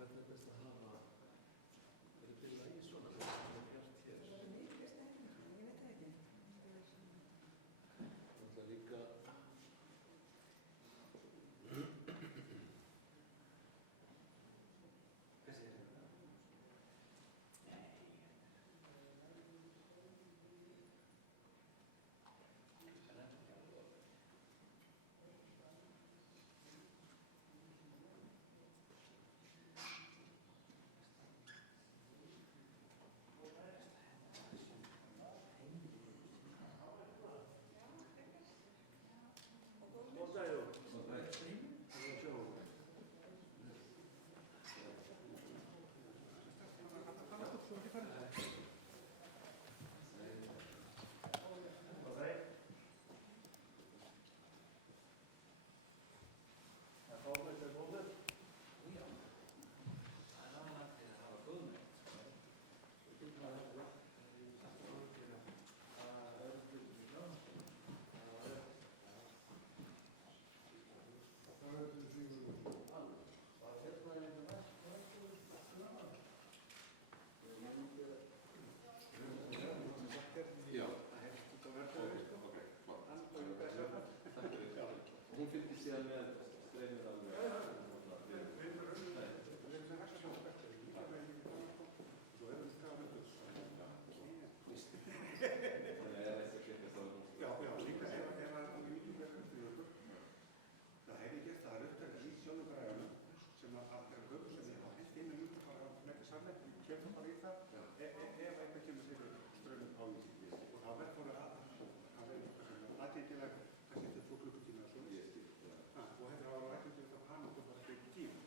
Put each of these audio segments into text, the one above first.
hvernig er best að hafa verið byrja í svona sem er gert hér? Það er mikið stefnir, ég veit það ekki. Það er líka hvað segir þetta? Hún fylgdi síðan með streymið alveg. Það hef ég gert það upptækast í sjónugræðunum sem að gömur sem ég hafa hent inn og út bara með samlega, ég kemur bara í það ef eitthvað kemur fyrir strömmum á í og það verður fóru að vera aðtíkilega kannski eftir 2 klukkutíma og svona og þetta er að vera rættum til það hana og bara ekki tíma.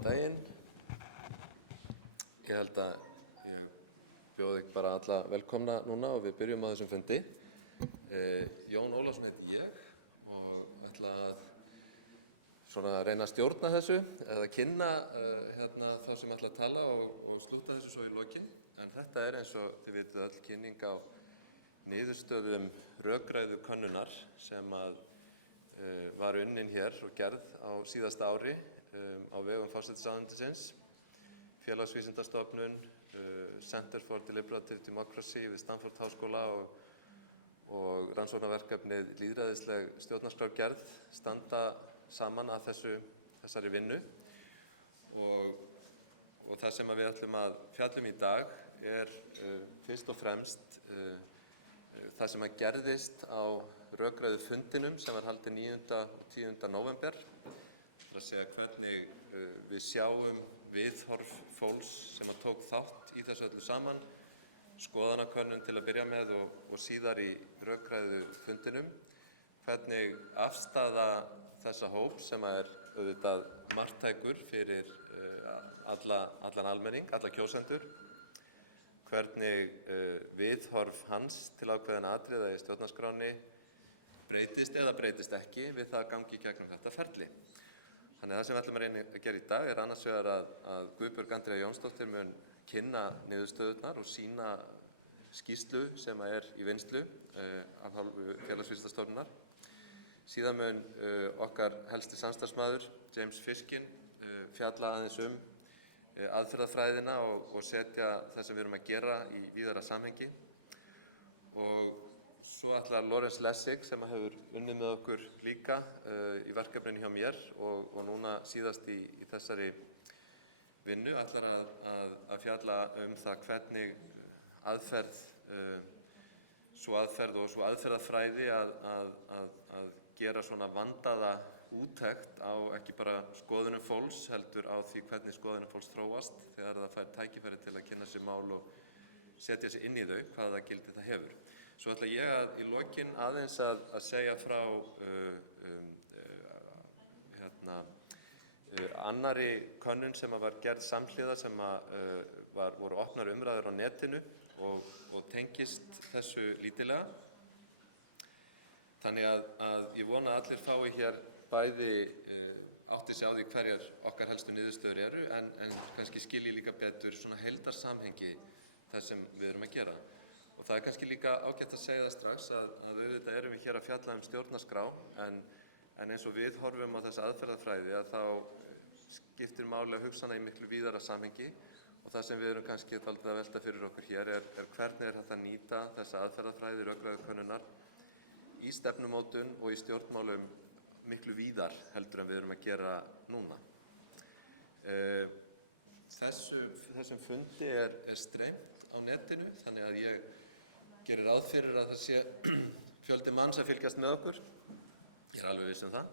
Góðan daginn. Ég held að ég bjóði bara alla velkomna núna og við byrjum á þessum fundi. Jón Ólafsson heiti ég og ætla að reyna að stjórna þessu eða kynna þá sem ætla að tala og slúta þessu svo í lokin. En þetta eins og þið vitið öll kynning á niðurstöðum Rökræðukönnunar sem var unnin hér og gerð á síðasta ári á vegum forsætisráðuneytisins, Félagsvísindastofnun, Center for Deliberative Democracy við Stanford Háskóla og rannsóknarverkefnið lýðræðisleg stjórnarskrárgerð standa saman að þessari vinnu og það sem við ætlum að fjalla í dag fyrst og fremst það sem gerðist á Rökræðufundinum sem var haldinn 9. og 10. nóvember. Það að segja hvernig við sjáum viðhorf fólks sem tók þátt í þessu öllu saman, skoðanakönnun til að byrja með og síðar í Rökræðufundinum, hvernig afstaða þessa hóps sem auðvitað marktækur fyrir allan almenning, alla kjósendur, hvernig viðhorf hans til ákveðinna atriða í stjórnarskránni breytist eða breytist ekki við það að gangi í gegnum þetta ferli. Þannig að það sem við ætlum að reyna að gera í dag annars vegar að Guðbjörg Andrea Jónsdóttir mun kynna niðurstöðurnar og sýna skýrslu sem í vinnslu af hálfu Félagsvísindastofnunar. Síðan mun okkar helsti samstarfsmaður, James Fiskin, fjalla aðeins aðferðafræðina og setja það sem við erum að gera í víðara samhengi. Og svo ætlar Lawrence Lessig sem hefur unnið með okkur líka í verkefninu hjá mér og núna síðast í þessari vinnu ætlar að fjalla það hvernig sú aðferð og sú aðferðafræði að gera svona vandaða úttekt á ekki bara skoðunum fólks heldur á því hvernig skoðunum fólks þróast þegar það fær tækifæri til að kynna sér mál og setja sig inn í þau, hvaða gildi það hefur. Svo ætla ég í lokin aðeins að segja frá annarri könnun sem var gerð samhliða sem voru opnar umræður á netinu og tengist þessu lítillega. Þannig að ég vona að allir fái hér bæði átti sig á því hverjar okkar helstu niðurstöður eru en kannski skilji líka betur svona heildarsamhengi það sem við erum að gera. Og það kannski líka ágætt að segja það strax að auðvitað erum við hér að fjalla stjórnarskrá en eins og við horfum á þessa aðferðafræði að þá skiptir máli að hugsa hana í miklu víðara samhengi og það sem við erum kannski dálítið að velta fyrir okkur hér hvernig hægt að nýta þessa aðferðafræði Rökræðukönnunar í stefnumótun og í stjórnmálum miklu víðar heldur en við erum að gera núna. Þessum fundi streymt á netinu þannig að ég gerir ráð fyrir að það sé fjöldi manns að fylgjast með okkur. Ég alveg viss það.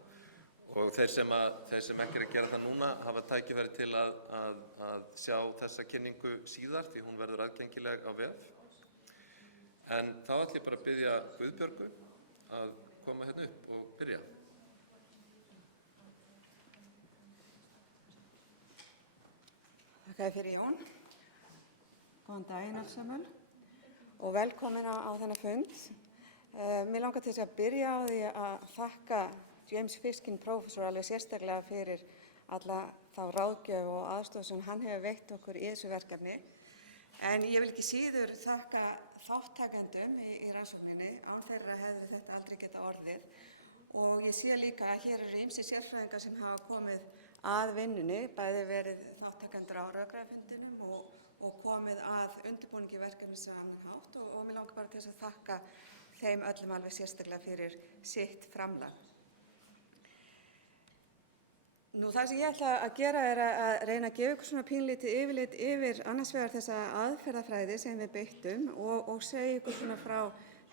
Og þeir sem ekki að gera það núna hafa tækifæri til að sjá þessa kynningu síðar því hún verður aðgengileg á vef. En þá ætla ég bara að biðja Guðbjörgu að koma hérna upp og byrja. Þakka fyrir Jón. Góðan daginn alls saman og velkomin á þennan fund. Mér langar til að byrja á því að þakka James Fiskin prófessor alveg sérstaklega fyrir alla þá ráðgjöf og aðstoð sem hann hefur veitt okkur í þessu verkefni. En ég vil ekki síður þakka þáttakendum í rannsókninni, án þeirra hefði þetta aldrei getað orðið. Og ég sé líka að hér eru ýmsir sérfræðingar sem hafa komið að vinnunni, bæði verið þáttakendur á Rökræðufundinum og komið að undirbúningi verkefnis á annan hátt og mér langar bara til þess að þakka þeim öllum alveg sérstaklega fyrir sitt framlag. Það sem ég ætla að gera að reyna að gefa ykkur svona pínlítið yfirlit yfir annars vegar þessa aðferðafræði sem við beittum og segja ykkur svona frá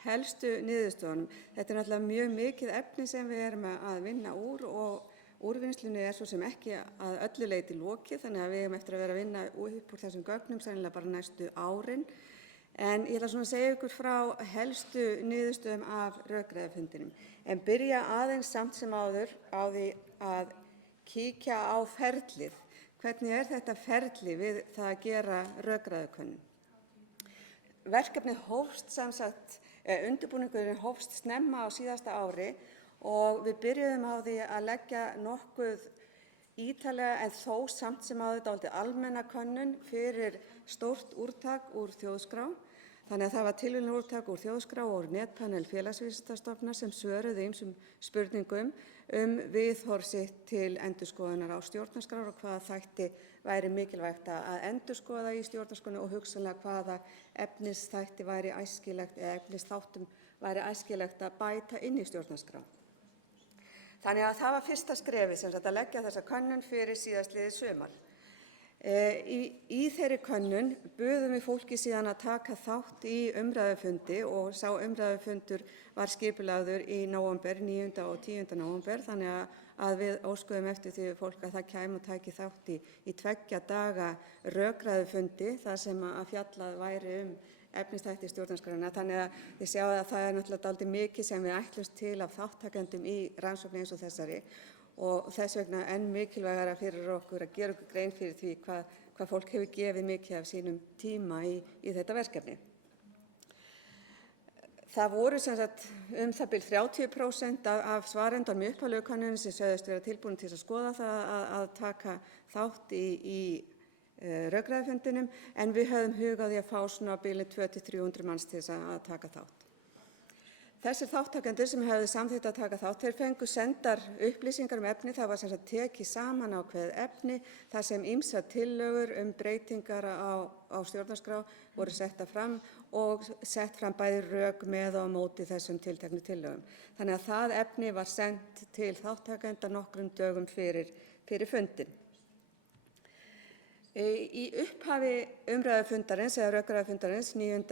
helstu niðurstöðunum. Þetta náttúrulega mjög mikið efni sem við erum að vinna úr og úrvinnslunni svo sem ekki að öllu leyti lokið, þannig að við eigum eftir að vera að vinna upp úr þessum gögnum sennilega bara næstu árin. En ég ætla svona að segja ykkur frá helstu niðurstöðum af Rökræðufundinum. En byrja aðeins samt sem áður á því að kíkja á ferlið. hvernig þetta ferli við það að gera rökræðukönnun? Verkefnið hófst undirbúningurinn hófst snemma á síðasta ári og við byrjuðum á því að leggja nokkuð ítarlega en þó samt sem áður dálítið almenna könnun fyrir stórt úrtak úr þjóðskrá. Þannig að það var tilviljunarúrtak úr þjóðskrá og úr netpanel félagsvísindastofnunar sem svöruðu ýmsum spurningum viðhorf sitt til endurskoðunar á stjórnarskrár og hvaða þætti væri mikilvægt að endurskoða í stjórnarskránni og hugsanlega hvaða efnisþætti væri æskilegt eða efnisþáttum væri æskilegt að bæta inn í stjórnarskrá. Þannig að það var fyrsta skrefið sem sagt að leggja þessa könnun fyrir síðastliðið sumar. Í þeirri könnun buðum við fólki síðan að taka þátt í umræðufundi og sá umræðufundur var skipulagður í nóvember, 9. og 10. nóvember, þannig að við óskuðum eftir því fólk að það kæmi og tæki þátt í 2 daga rökræðufundi þar sem að fjallað væri efnisþætti stjórnarskrárinnar. Þannig að þið sjáið að það náttúrulega dálítið mikið sem við ætlumst til af þáttakendum í rannsókn eins og þessari. Og þess vegna enn mikilvægara fyrir okkur að gera okkur grein fyrir því hvað fólk hefur gefið mikið af sínum tíma í þetta verkefni. Það voru sem sagt það bil 30% af svarendunum í upphaflegu könnun sem sögðust vera tilbúin til að skoða það að taka þátt í rökræðufundinum en við höfðum hug á því að fá svona á bilinu 200-300 manns til þess að taka þátt. Þessir þáttakendur sem hefðu samþykkt að taka þátt, þeir fengu sendar upplýsingar efni, það var sem sagt tekið saman ákveðið efni, þar sem ýmsar tillögur breytingar á stjórnarskrá voru settar fram og sett fram bæði rök með og á móti þessum tilteknu tillögum. Þannig að það efni var sent til þáttakenda nokkrum dögum fyrir fundinn. Í upphafi umræðufundarins eða rökræðufundarins 9.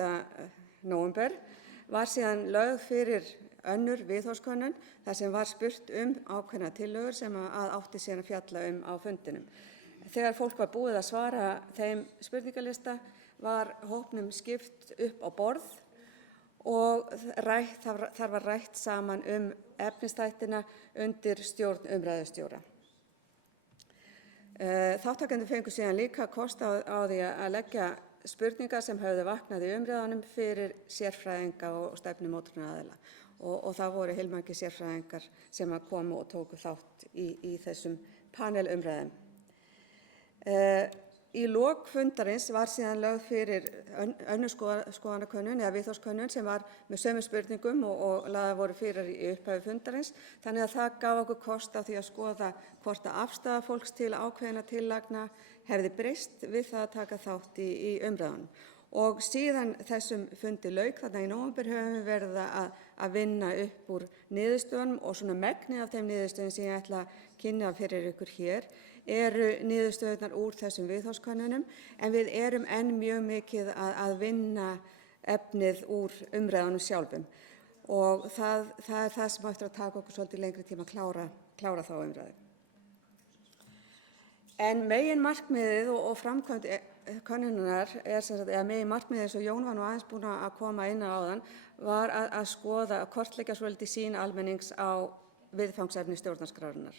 nóvember var síðan lögð fyrir önnur viðhorfskönnun þar sem var spurt ákveðna tillögur sem að átti síðan að fjalla á fundinum. Þegar fólk var búið að svara þeim spurningalista var hópnum skipt upp á borð og þar var rætt saman efnisþættina undir stjórn umræðustjóra. Þátttakendur fengu síðan líka kost á því að leggja spurningar sem höfðu vaknað í umræðunum fyrir sérfræðinga og stefnumótunaraðila og það voru heilmargir sérfræðingar sem komu og tóku þátt í þessum panelumræðum. Í lok fundarins var síðan lögð fyrir önnur skoðanakönnun eða viðhorfskönnun sem var með sömu spurningum og lagðar voru fyrir í upphafi fundarins, þannig að það gaf okkur kost á því að skoða hvort að afstaða fólks til ákveðinna tillagna hefði breyst við það að taka þátt í umræðunum. Og síðan þessum fundi lauk, þannig að í nóvember höfum við verið að vinna upp úr niðurstöðunum og svona megnið af þeim niðurstöðum sem ég ætla að kynna fyrir ykkur hér eru niðurstöðurnar úr þessum viðhorfskönnunum en við erum enn mjög mikið að vinna efnið úr umræðunum sjálfum og það er það sem eftir að taka okkur svolítið lengri tíma að klára þá umræðu. En meginmarkmiðið og framkvæmd könnunar eða meginmarkmiðið eins og Jón var nú aðeins búinn að koma inn á áðan var að skoða, að kortleggja svolítið sýn almennings á viðfangsefni stjórnarskrárinnar.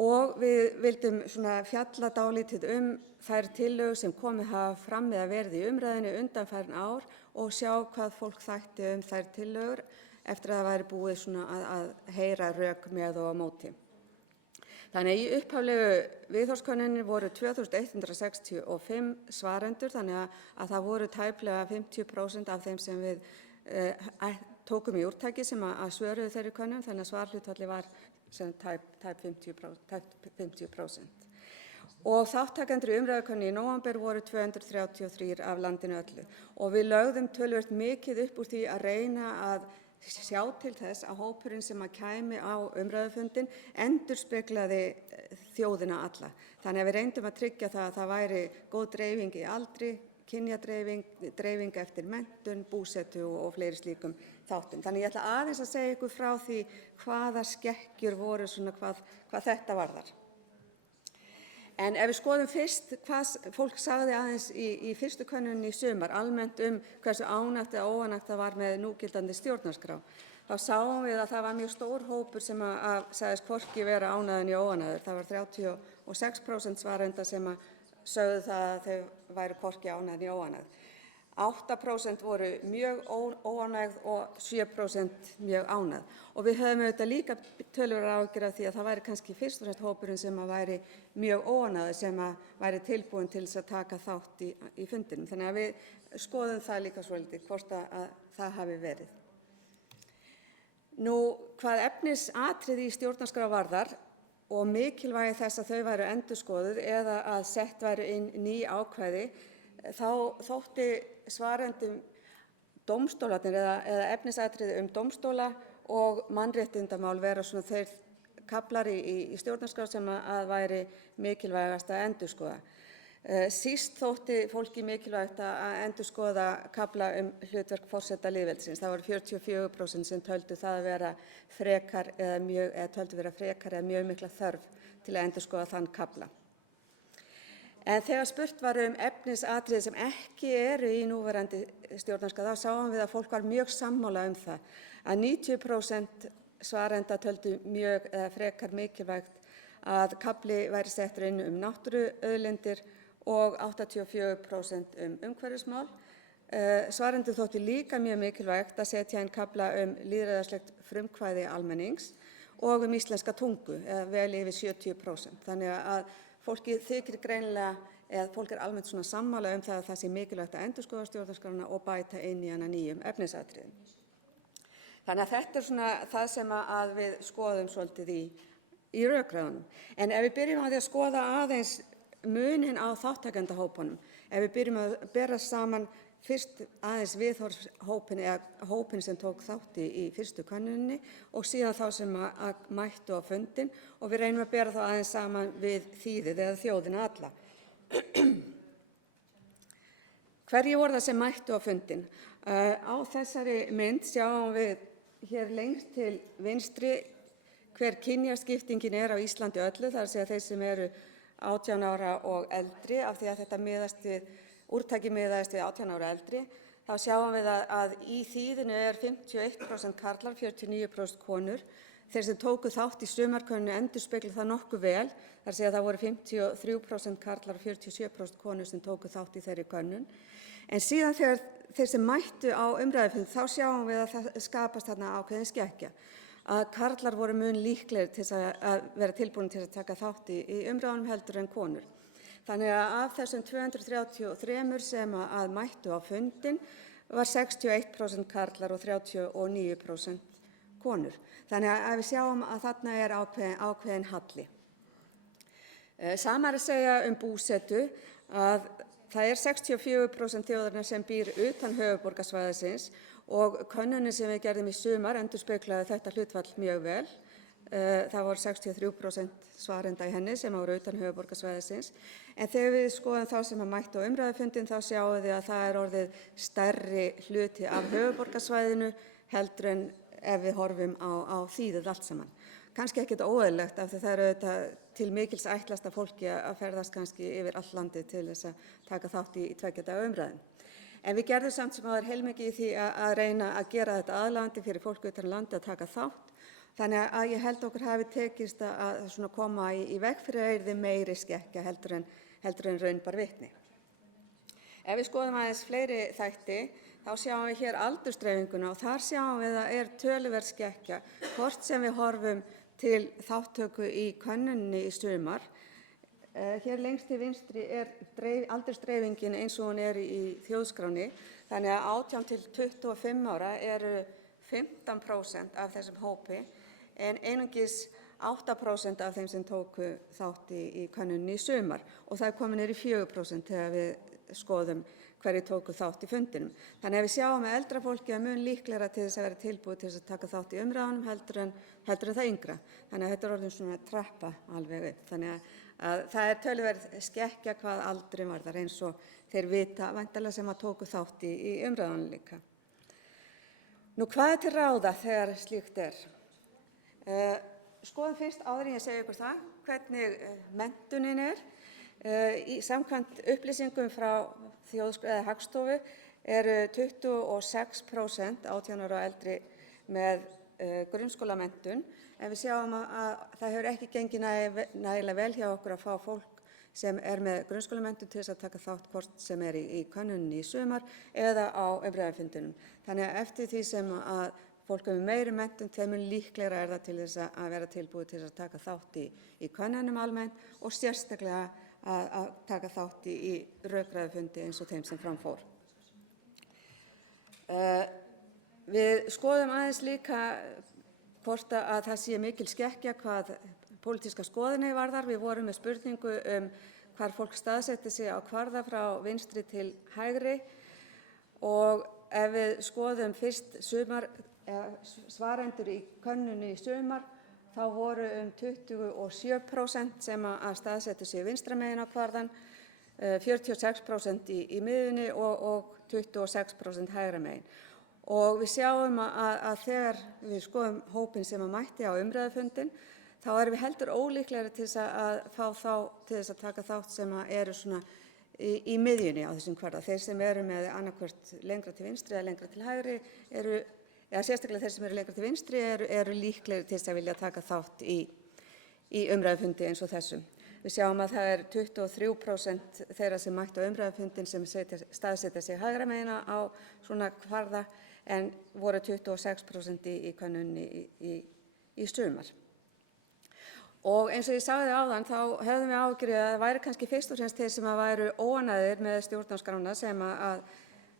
Og við vildum svona fjalla dálítið þær tillögur sem komið hafa fram eða verið í umræðunni undanfarin ár og sjá hvað fólk þætti þær tillögur eftir að það væri búið svona að heyra rök með og á móti. Þannig í upphaflegu viðhorfskönnuninni voru 2165 svarendur, þannig að það voru tæplega 50% af þeim sem við tókum í úrtaki sem að svöruðu þeirri könnun, þannig að svarhlutfallið var tæp 50%. Og þátttakendur í umræðukönnun í nóvember voru 233 af landinu öllu og við lögðum töluvert mikið upp úr því að reyna að sjá til þess að hópurinn sem að kæmi á umræðufundin endurspeglaði þjóðina alla. Þannig að við reyndum að tryggja það að það væri góð dreifing í aldri, kynjadreifing eftir menntun, búsetu og fleiri slíkum þáttum. Þannig ég ætla aðeins að segja ykkur frá því hvaða skekkjur voru svona hvað þetta varðar. En ef við skoðum fyrst hvað fólk sagði aðeins í fyrstu könnuninni í sumar, almennt hversu ánægt eða óánægt það var með núgildandi stjórnarskrá, þá sáum við að það var mjög stór hópur sem sagðist hvorki vera ánægður né óánægður. Það var 36% svarenda sem sögðu það að þau væru hvorki ánægð né óánægð. 8% voru mjög óánægð og 7% mjög ánægð. Og við höfum auðvitað líka töluverðar áhyggjur af því að það væri kannski fyrst og fremst hópurinn sem væri mjög óánægður sem væri tilbúinn til þess að taka þátt í fundinum. Þannig að við skoðum það líka svolítið hvort að það hafi verið. Nú, hvað efnisatriði í stjórnarskrá varðar og mikilvægi þess að þau væru endurskoðuð eða að sett væru inn ný ákvæði, þá þótti svarendum dómstólarnir eða efnisatriði dómstóla og mannréttindamál vera svona þeir kaflar í stjórnarskrá sem að væri mikilvægast að endurskoða. Síst þótti fólki mikilvægt að endurskoða kafla hlutverk forseta lýðveldisins. Það voru 44% sem töldu það að vera frekar eða mjög mikla þörf til að endurskoða þann kafla. En þegar spurt var efnisatriði sem ekki eru í núverandi stjórnarskrá, þá sáum við að fólk var mjög sammála það, að 90% svarenda töldu mjög eða frekar mikilvægt að kafli væri settur inn náttúruauðlindir og 84% umhverfismál. Svarendur þótti líka mjög mikilvægt að setja inn kafla lýðræðislegt frumkvæði almennings og íslenska tungu, eða vel yfir 70%. Þannig að fólki þykir greinilega, eða fólk almennt svona sammála það að það sé mikilvægt að endurskoða stjórnarskrána og bæta inn í hana nýjum efnisatriðum. Þannig að þetta svona það sem að við skoðum svolítið í rökræðunum. En ef við byrjum á því að skoða aðeins munin á þátttakendahópunum, ef við byrjum að bera saman fyrst aðeins viðhorfshópinn eða hópinn sem tók þátt í fyrstu könnuninni og síðan þá sem að mættu á fundinn og við reynum að bera þá aðeins saman við þýðið eða þjóðina alla. Hverjir voru það sem mættu á fundinn? Á þessari mynd sjáum við hér lengst til vinstri hver kynjaskiptingin á Íslandi öllu, það er að segja þeir sem eru 18 ára og eldri, af því að þetta úrtaki miðaðist við 18 ára eldri, þá sjáum við að í þýðinu 51% karlar, 49% konur. Þeir sem tóku þátt í sumarkönnun endurspegla það nokkuð vel, þar að segja að það voru 53% karlar og 47% konur sem tóku þátt í þeirri könnun. En síðan þeir sem mættu á umræðufund, þá sjáum við að það skapast þarna ákveðin skekkja. Að karlar voru mun líklegir til að vera tilbúin til að taka þátt í umræðunum heldur en konur. Þannig að af þessum 233 sem að mættu á fundinn var 61% karlar og 39% konur. Þannig að við sjáum að þarna ákveðin halli. Sama að segja búsetu, að það 64% þjóðarinnar sem býr utan höfuðborgarsvæðisins og könnunin sem við gerðum í sumar endurspeglaði þetta hlutfall mjög vel. Það voru 63% svarenda í henni sem voru utan höfuðborgarsvæðisins. En þegar við skoðum þá sem að mættu á umræðufundinn þá sjáum við að það orðið stærri hluti af höfuðborgarsvæðinu heldur en ef við horfum á þýðið allt saman. Kannski ekkert óeðlilegt af því það auðvitað til mikils ætlast af fólki að ferðast kannski yfir allt landið til þess að taka þátt í 2 daga umræðum. En við gerðum samt sem áður heilmikið í því að reyna að gera þetta aðlaðandi fyrir fólk utan landi að taka þátt. Þannig að ég held okkur hafi tekist að svona koma í veg fyrir að yrði meiri skekkja heldur en raun bar vitni. Ef við skoðum aðeins fleiri þætti, þá sjáum við hér aldursdreifinguna og þar sjáum við að töluverð skekkja, hvort sem við horfum til þáttöku í könnuninni í sumar. Hér lengst til vinstri aldursdreifingin eins og hún í þjóðskránni, þannig að 18 til 25 ára eru 15% af þessum hópi, en einungis 8% af þeim sem tóku þátt í könnuninni í sumar og það komin í 4% þegar við skoðum hverju tóku þátt í fundinum. Þannig að við sjáum að eldra fólki mun líklegra til þess að vera tilbúið til þess að taka þátt í umræðunum heldur en það yngra. Þannig að þetta orðin svona trappa alveg upp. Þannig að það töluverð skekkja hvað aldri varðar eins og þeir vita væntanlega sem að tóku þátt í umræðunum líka. Nú hvað til ráða þegar slíkt Skoðum fyrst áður en ég segi ykkur það hvernig menntunin Samkvæmt upplýsingum frá Hagstofu eru 26% 18 ára og eldri með grunnskólamenntun, en við sjáum að það hefur ekki gengið nægilega vel hjá okkur að fá fólk sem með grunnskólamenntun til þess að taka þátt hvort sem í könnuninni í sumar eða á umræðufundinum. Þannig að eftir því sem að fólk með meiri menntun, þeim mun líklegra það til þess að vera tilbúið til þess að taka þátt í könnunum almennt og sérstaklega að taka þátt í rökræðufundi eins og þeim sem fram fór. Við skoðum aðeins líka hvort að það sé mikil skekkja hvað pólitíska skoðanir varðar. Við vorum með spurningu hvar fólk staðsetti sig á kvarða frá vinstri til hægri og ef við skoðum fyrst svarendur í könnunni í sumar, þá voru 27% sem að staðsettu sig vinstra megin á kvarðan, 46% í miðjunni og 26% hægra megin. Og við sjáum að þegar við skoðum hópinn sem að mætti á umræðufundin, þá erum við heldur ólíklegri til þess að fá þá til þess að taka þátt sem að eru svona í miðjunni á þessum kvarða. Þeir sem eru með annarkvort lengra til vinstri eða lengra til hægri eða sérstaklega þeir sem eru lengra til vinstri eru líklegri til þess að vilja taka þátt í umræðufundi eins og þessum. Við sjáum að það 23% þeirra sem mættu á umræðufundin sem staðsetja sig hægra megin á svona kvarða en voru 26% í könnunni í sumar. Og eins og ég sagði áðan, þá hefðum við áhyggjur að það væri kannski fyrst og fremst þeir sem væru óánægðir með stjórnarskrána sem að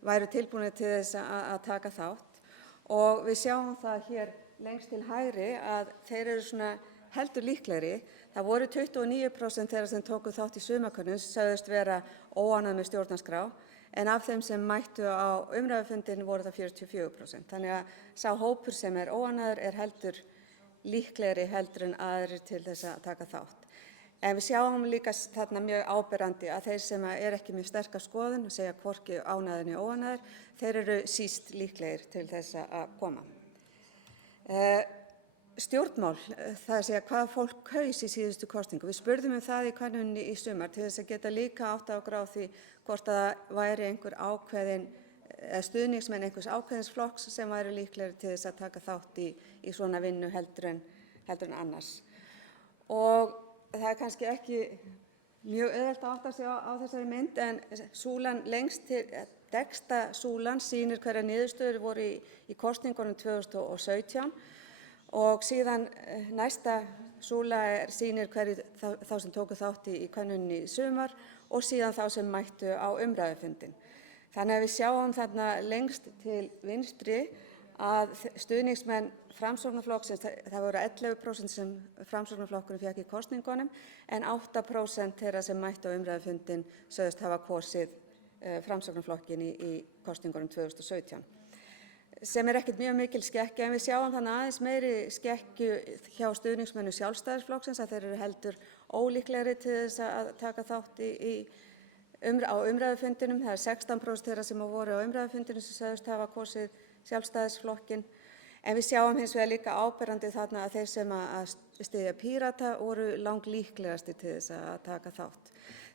væru tilbúnir til þess að taka þátt. Og við sjáum það hér lengst til hægri að þeir eru svona heldur líklegri. Það voru 29% þeirra sem tóku þátt í sumarkönnun sem sögðust vera óánægð með stjórnarskrá, en af þeim sem mættu á umræðufundin voru það 44%. Þannig að sá hópur sem óánægður heldur líklegri heldur en aðrir til þess að taka þátt. En við sjáum líka þarna mjög áberandi að þeir sem ekki með sterka skoðun og segja hvorki ánægðir né óánægðir, þeir eru síst líklegir til þess að koma. Stjórnmál, það segja hvað fólk kaus í síðustu kosningu. Við spurðum það í könnunni í sumar til þess að geta líka átta okkur á því hvort að það væri einhver ákveðin stuðningsmenn einhvers ákveðins flokks sem væru líklegri til þess að taka þátt í svona vinnu heldur en annars. Og það kannski ekki mjög auðvelt að átta sig á þessari mynd, en súlan lengst til dekksta súlan sýnir hverjar niðurstöður voru í kosningunum 2017 og síðan næsta súla sýnir hverju þá sem tóku þátt í könnunni í sumar og síðan þá sem mættu á umræðufundin. Þannig að við sjáum þarna lengst til vinstri að stuðningsmenn Framsóknarflokksins, það voru 11% sem Framsóknarflokkurinn fékk í kosningunum, en 8% þeirra sem mættu á umræðufundin sögðust hafa kosið Framsóknarflokkinn í kosningunum 2017. Sem ekkert mjög mikil skekkja, en við sjáum þannig aðeins meiri skekkju hjá stuðningsmönnum Sjálfstæðisflokksins að þeir eru heldur ólíklegri til þess að taka þátt á umræðufundinum. Það 16% þeirra sem voru á umræðufundinum sem sögðust hafa kosið Sjálfstæðisflokkinn. En við sjáum hins vegar líka áberandi þarna að þeir sem að styðja Pírata voru langlíklegasti til þess að taka þátt.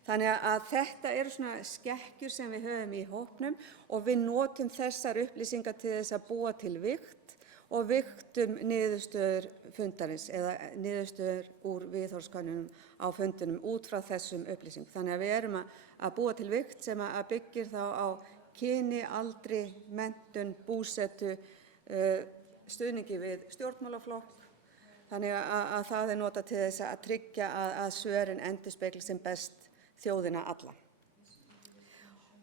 Þannig að þetta eru svona skekkjur sem við höfum í hópnum og við notum þessar upplýsingar til þess að búa til vigt og vigtum niðurstöður fundarins eða niðurstöður úr viðhorfskönnunum á fundinum út frá þessum upplýsingum. Þannig að við erum að búa til vigt sem að byggir þá á kyni, aldri, menntun, búsetu, stuðningi við stjórnmálaflokk. Þannig að það notað til þess að tryggja að svörin endurspegli sem best þjóðina alla.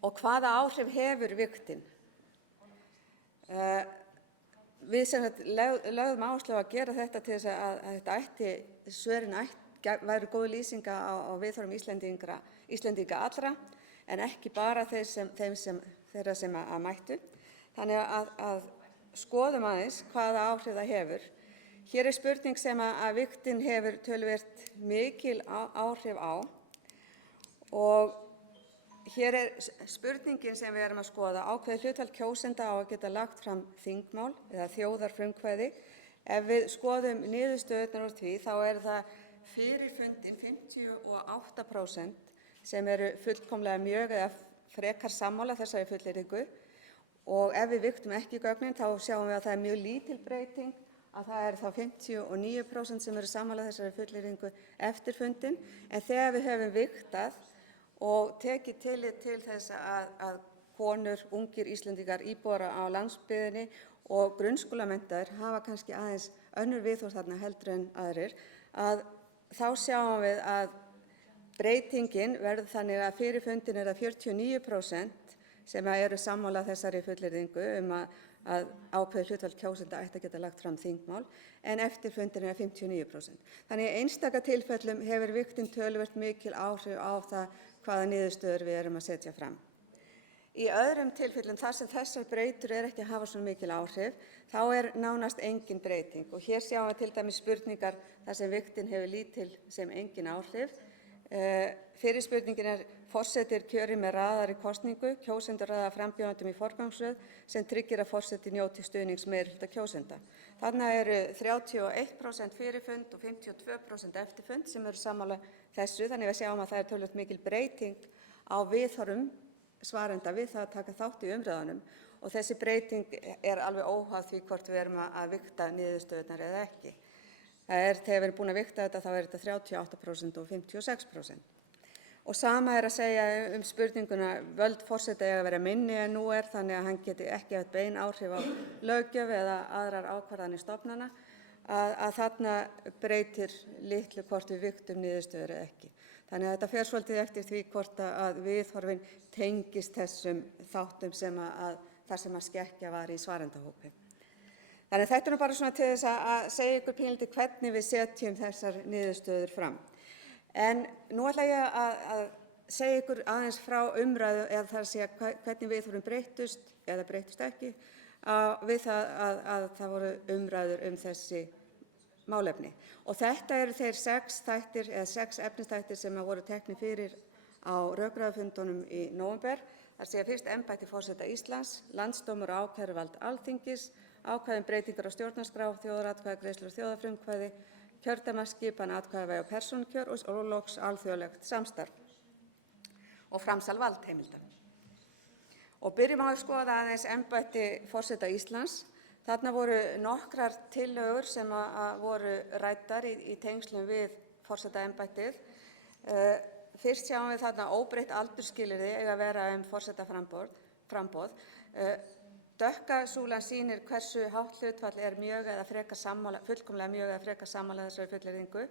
Og hvaða áhrif hefur vigtin? Við sem lögðum áherslu á að gera þetta til þess að þetta svörin væru góð lýsinga á viðhorfum Íslendinga allra, en ekki bara þeirra sem að mættu. Þannig að skoðum aðeins hvaða áhrif það hefur. Hér spurning sem að vigtin hefur töluvert mikil áhrif á. Og hér spurningin sem við erum að skoða, ákveðið hlutfall kjósenda á að geta lagt fram þingmál eða þjóðarfrumkvæði. Ef við skoðum niðurstöðurnar úr því, þá það fyrir fundin 58% sem eru fullkomlega mjög eða frekar sammála þessari fullyrðingu og ef við vigtum ekki gögnin þá sjáum við að það er mjög lítil breyting, að það eru þá 59% sem eru sammála þessari fullyrðingu eftir fundinn, en þegar við höfum vigtað og tekið tillit til þess að konur, ungir Íslendingar, íbúar á landsbyggðinni og grunnskólamenntaðir hafa kannski aðeins önnur viðhorf þarna heldur en aðrir, að þá sjáum við að breytingin verður þannig að fyrir fundinn er það 49% sem eru sammála þessari fullyrðingu að ákveðið hlutfall kjósenda ætti að geta lagt fram þingmál, en eftir fundinn er 59%. Þannig að einstaka tilfellum hefur vigtun töluvert mikil áhrif á það hvaða niðurstöður við erum að setja fram. Í öðrum tilfellum þar sem þessar breytur ekki að hafa svona mikil áhrif, þá er nánast engin breyting. Og hér sjáum við til dæmis spurningar þar sem vigtun hefur lítil sem engin áhrif. Fyrri spurningin er: forseti kjörinn með raðaðri kosningu, kjósendur raða frambjóðendum í forgangsröð sem tryggir að forseti njóti stuðnings meirihluta kjósenda. Þarna eru 31% fyrir fund og 52% eftir fund sem eru sammála þessu, þannig að við sjáum að það er töluvert mikil breyting á viðhorfum svarenda við það að taka þátt í umræðunum, og þessi breyting er alveg óháð því hvort við erum að vigta niðurstöðurnar eða ekki. Þegar við erum búin að vigta þetta þá er þetta 38% og 56%. Og sama er að segja spurninguna: völd forseta eiga að vera minni en nú er, þannig að hann geti ekki haft bein áhrif á löggjöf eða aðrar ákvarðanir stofnana, að þarna breytir litlu hvort við vigtum niðurstöður eða ekki. Þannig að þetta fer svolítið eftir því hvort að viðhorfin tengist þessum þáttum þar sem að skekkja var í svarendahópi. Þannig að þetta er bara svona til þess að segja ykkur pínlítið hvernig við setjum þessar niðurstöður fram. En nú ætla ég að segja ykkur aðeins frá umræðu, eða þar að segja hvernig viðhorfin breyttust eða breyttust ekki við að það voru umræður þessi málefni. Og þetta eru þeir 6 þættir eða 6 efnisþættir sem voru teknir fyrir á rökræðufundunum í nóvember. Það segja fyrst embætti forseta Íslands, landsdómur og ákæruvald Alþingis, ákvæði breytingar á stjórnarskrá, þjóðaratkvæðagreiðslur og þjóðarfrumkvæði, kjördæmaskipan, atkvæðavægi og persónukjör og loks alþjóðlegt samstarf og framsal valdheimilda. Og byrjum á að skoða aðeins embætti forseta Íslands. Þarna voru nokkrar tillögur sem voru ræddar í tengslum við forsetaembættið. Fyrst sjáum við þarna óbreytt aldursskilyrði eiga að vera forsetaframboð. Dökka súlan sýnir hversu hátt hlutfall er mjög eða frekar sammála, fullkomlega mjög eða frekar sammála þessari fullyrðingu,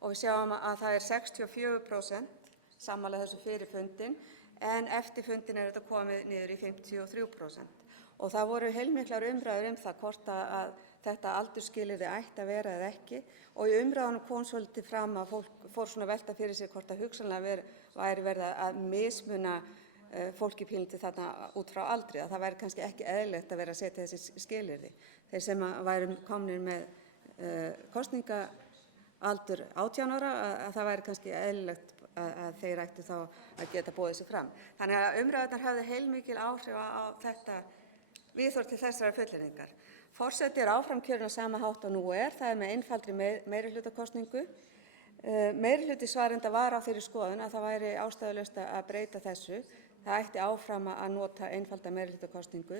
og við sjáum að það er 64% sammála þessu fyrir fundinn, en eftir fundinn er þetta komið niður í 53%. Og það voru heilmiklar umræður það hvort að þetta aldursskilyrði ætti að vera eða ekki, og í umræðunum kom svolítið fram að fólk fór svona að velta fyrir sér hvort að hugsanlega væri verið að mismuna fólki pínlítið þarna út frá aldri, að það væri kannski ekki eðlilegt að vera að setja þessi skilyrði. Þeir sem væru komnir með kosningaaldur 18 ára, að það væri kannski eðlilegt að þeir ættu þá að geta boðið sig fram. Þannig að umræðurnar hafði heilmikil áhrif á þetta viðhorf til þessara fullyrðingar. Forseti er áfram kjörinn á sama hátt og nú er, það er með einfaldri meirihlutakosningu. Meirihluti svarenda var á þeirri skoðun að það væri ástæðulaust að breyta þessu. Það ætti áfram að nota einfalda meirihlutakosningu,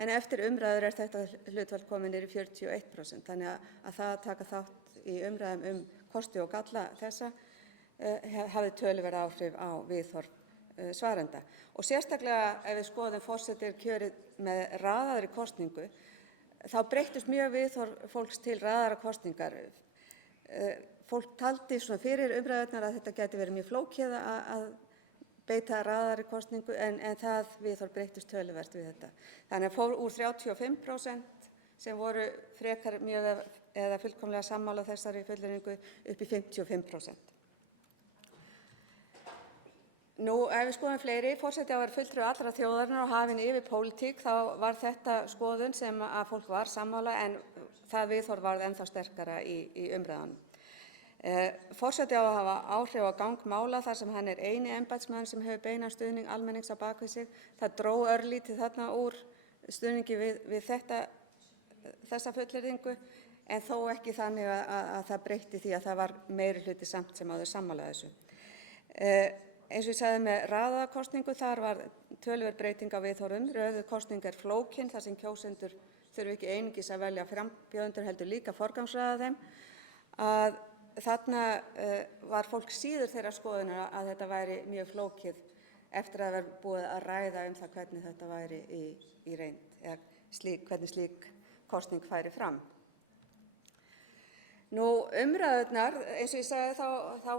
en eftir umræður er þetta hlutfall komið niður í 41%, þannig að það að taka þátt í umræðum kosti og galla þessa hafði töluverð áhrif á viðhorf svarenda. Og sérstaklega ef við skoðum forseti kjörið með raðaðri kosningu, þá breyttust mjög viðhorf fólks til raðaðra kosningar. Fólk taldi svona fyrir umræðurnar að þetta gæti verið mjög flókið að beita raðaðri kosningu, en það viðhorf breyttust töluvert við þetta. Þannig að fór úr 35% sem voru frekar mjög eða fullkomlega sammála þessari fullyrðingu upp í 55%. Nú, ef við skoðum fleiri, forseti á að vera fulltrúi allra þjóðarinnar og hafinn yfir pólitík, þá var þetta skoðun sem að fólk var sammála, en það viðhorf varð ennþá sterkara í umræðunum. Forseti á að hafa áhrif á gang mála þar sem hann er eini embættismaður sem hefur beinan stuðning almennings á bak við sig. Það dró örlítið þarna úr stuðningi við þessa fullyrðingu, en þó ekki þannig að það breytti því að það var meirihluti samt sem áður sammála þessu. eins og ég sagði með raðakosningu, þar var töluverð breyting á viðhorfum. Röðuð kosning flókin þar sem kjósendur þurfi ekki einungis að velja frambjóðendur heldur líka forgangsraða þeim. Að þarna var fólk síður þeirra skoðunar að þetta væri mjög flókið eftir að vera búið að ræða það hvernig þetta væri í reynd, eða hvernig slík kosning færi fram. Nú umræðurnar, eins og ég sagði, þá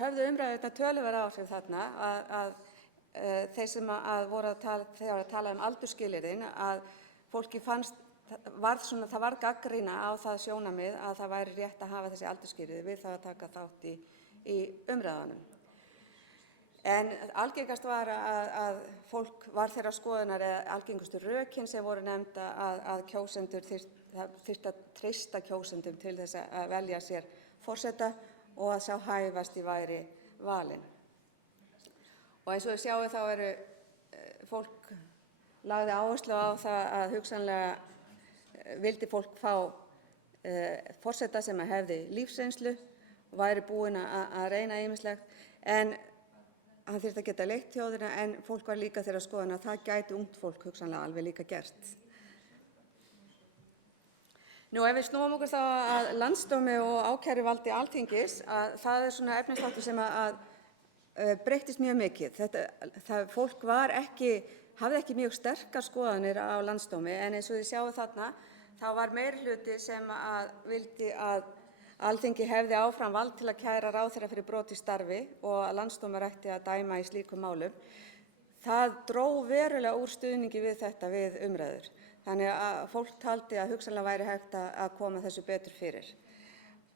höfðu umræðurnar töluverð áhrif þarna að þeir sem voru þegar að tala aldursskilyrðin, að fólki fannst, það var gagnrýna á það sjónarmið að það væri rétt að hafa þessi aldursskilyrði við það að taka þátt í umræðunum. En algengast var að fólk var þeirra skoðunar, eða algengustu rökin sem voru nefnd, að kjósendur þyrfti að treysta kjósendum til þess að velja sér forseta og að sá hæfasti væri valinn. Og eins og þið sjáið þá fólk lagði áherslu á það að hugsanlega vildi fólk fá forseta sem hefði lífsreynslu og væri búinn að reyna ýmislegt, en hann þyrfti að geta leitt þjóðina, en fólk var líka þeirra skoðun að það gæti ungt fólk hugsanlega alveg líka gert. Nú, ef við snúum okkur þá að landsdómi og ákæruvaldi Alþingis, að það svona efnisþáttur sem breyttist mjög mikið. Fólk hafði ekki mjög sterkar skoðanir á landsdómi, en eins og þið sjáu þarna, þá var meirihluti sem vildi að Alþingi hefði áfram vald til að kæra ráðherra fyrir brot í starfi og að landsdómur ætti að dæma í slíkum málum. Það dró verulega úr stuðningi við þetta við umræður. Þannig að fólk taldi að hugsanlega væri hægt að koma þessu betur fyrir.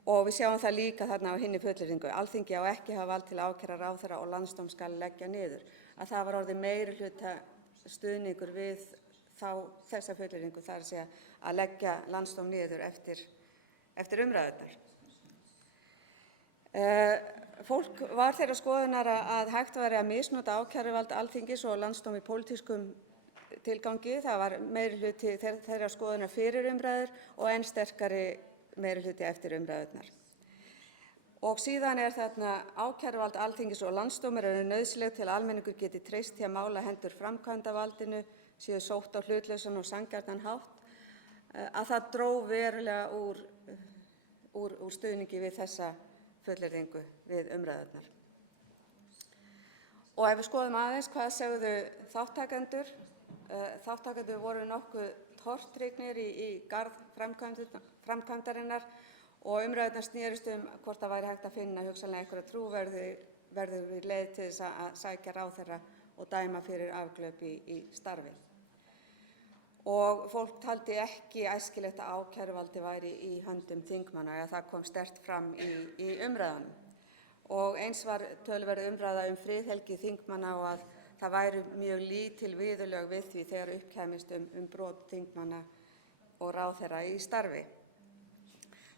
Og við sjáum það líka þarna á hinni fullyrðingu. Alþingi á ekki hafa vald til að ákæra ráðherra og landsdóm skal leggja niður. Að það var orðið meirihluta stuðningur við þessa fullyrðingu, þar að segja að leggja landsdóm niður eftir umræðurnar. Fólk var þeirra skoðunar að hægt væri að misnota ákæruvald Alþingis og landsdóm í pólitískum tilgangi. Það var meirihluti þeirra skoðunar fyrir umræður og enn sterkari meirihluti eftir umræðurnar. Og síðan þarna ákæruvald Alþingis og landsdómur eru nauðsynleg til að almenningur geti treyst því að mála hendur framkvæmdarvaldinu séu sótt á hlutlausan og sanngjarnan hátt, að það dró verulega úr stuðningi við þessa fullyrðingu við umræðurnar. Og ef við skoðum aðeins hvað sögðu þátttakendur, þátttakendur voru nokkuð tortrygnir í garð framkvæmdarinnar og umræðurnar snerust hvort það væri hægt að finna hugsanlega einhverja trúverðugri leið til þess að sækja ráðherra og dæma fyrir afglöp í starfi. Og fólk taldi ekki æskilegt að ákæruvaldi væri í höndum þingmanna, eða það kom sterkt fram í umræðunum. Og eins var töluverð umræða friðhelgi þingmanna og að það væri mjög lítil viðurlög við því þegar uppkæmist brot þingmanna og ráðherra í starfi.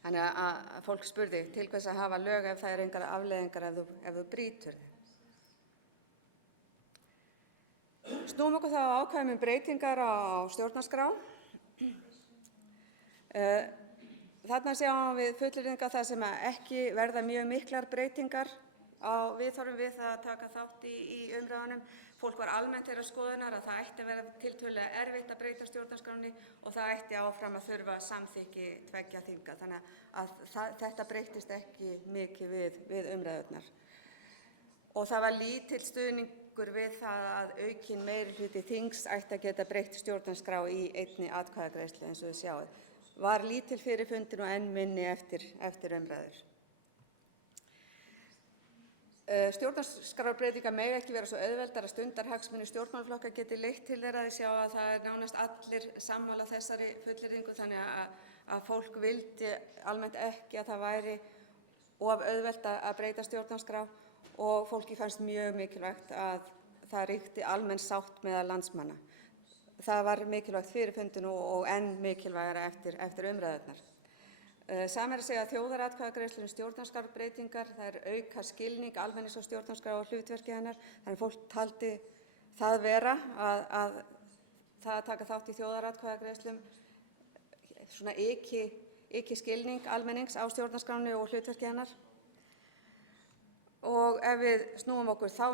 Þannig að fólk spurði til hvers að hafa lög ef það engar afleiðingar ef þú brýtur þau. Snúum okkur þá ákvæðum breytingar á stjórnarskrá. Þarna sjáum við fullyrðingar þar sem ekki verða mjög miklar breytingar á viðhorfum við það að taka þátt í umræðunum. Fólk var almennt þeirrar skoðunar að það ætti að vera tiltölulega erfitt að breyta stjórnarskránni og það ætti áfram að þurfa samþykki tveggja þinga. Þannig að þetta breyttist ekki mikið við umræðurnar. Og það var lítill stuðningur við það að aukinn meirihluti þings ætti að geta breytt stjórnarskrá í einni atkvæðagreiðslu eins og þið sjáið. Var lítil fyrir fundin og enn minni eftir umræður. Stjórnarskrárbreytingar mega ekki vera svo auðveldar að stundarhagsmunir stjórnmálaflokka geti leitt til þeirra. Þið sjá að það nánast allir sammála þessari fullyrðingu, þannig að fólk vildi almennt ekki að það væri of auðvelt að breyta stjórnarskrá og fólki fannst mjög mikilvægt að það ríkti almenn sátt meðal landsmanna. Það var mikilvægt fyrir fundinn og enn mikilvægara eftir umræðurnar. Sama að segja að þjóðaratkvæðagreiðslur stjórnarskrárbreytingar, það auka skilning almennings á stjórnarskrá og hlutverki hennar. Þannig að fólk taldi það vera að það að taka þátt í þjóðaratkvæðagreiðslum svona yki skilning almennings á stjórnarskránni og hlutverki hennar. Og ef við snúum okkur þá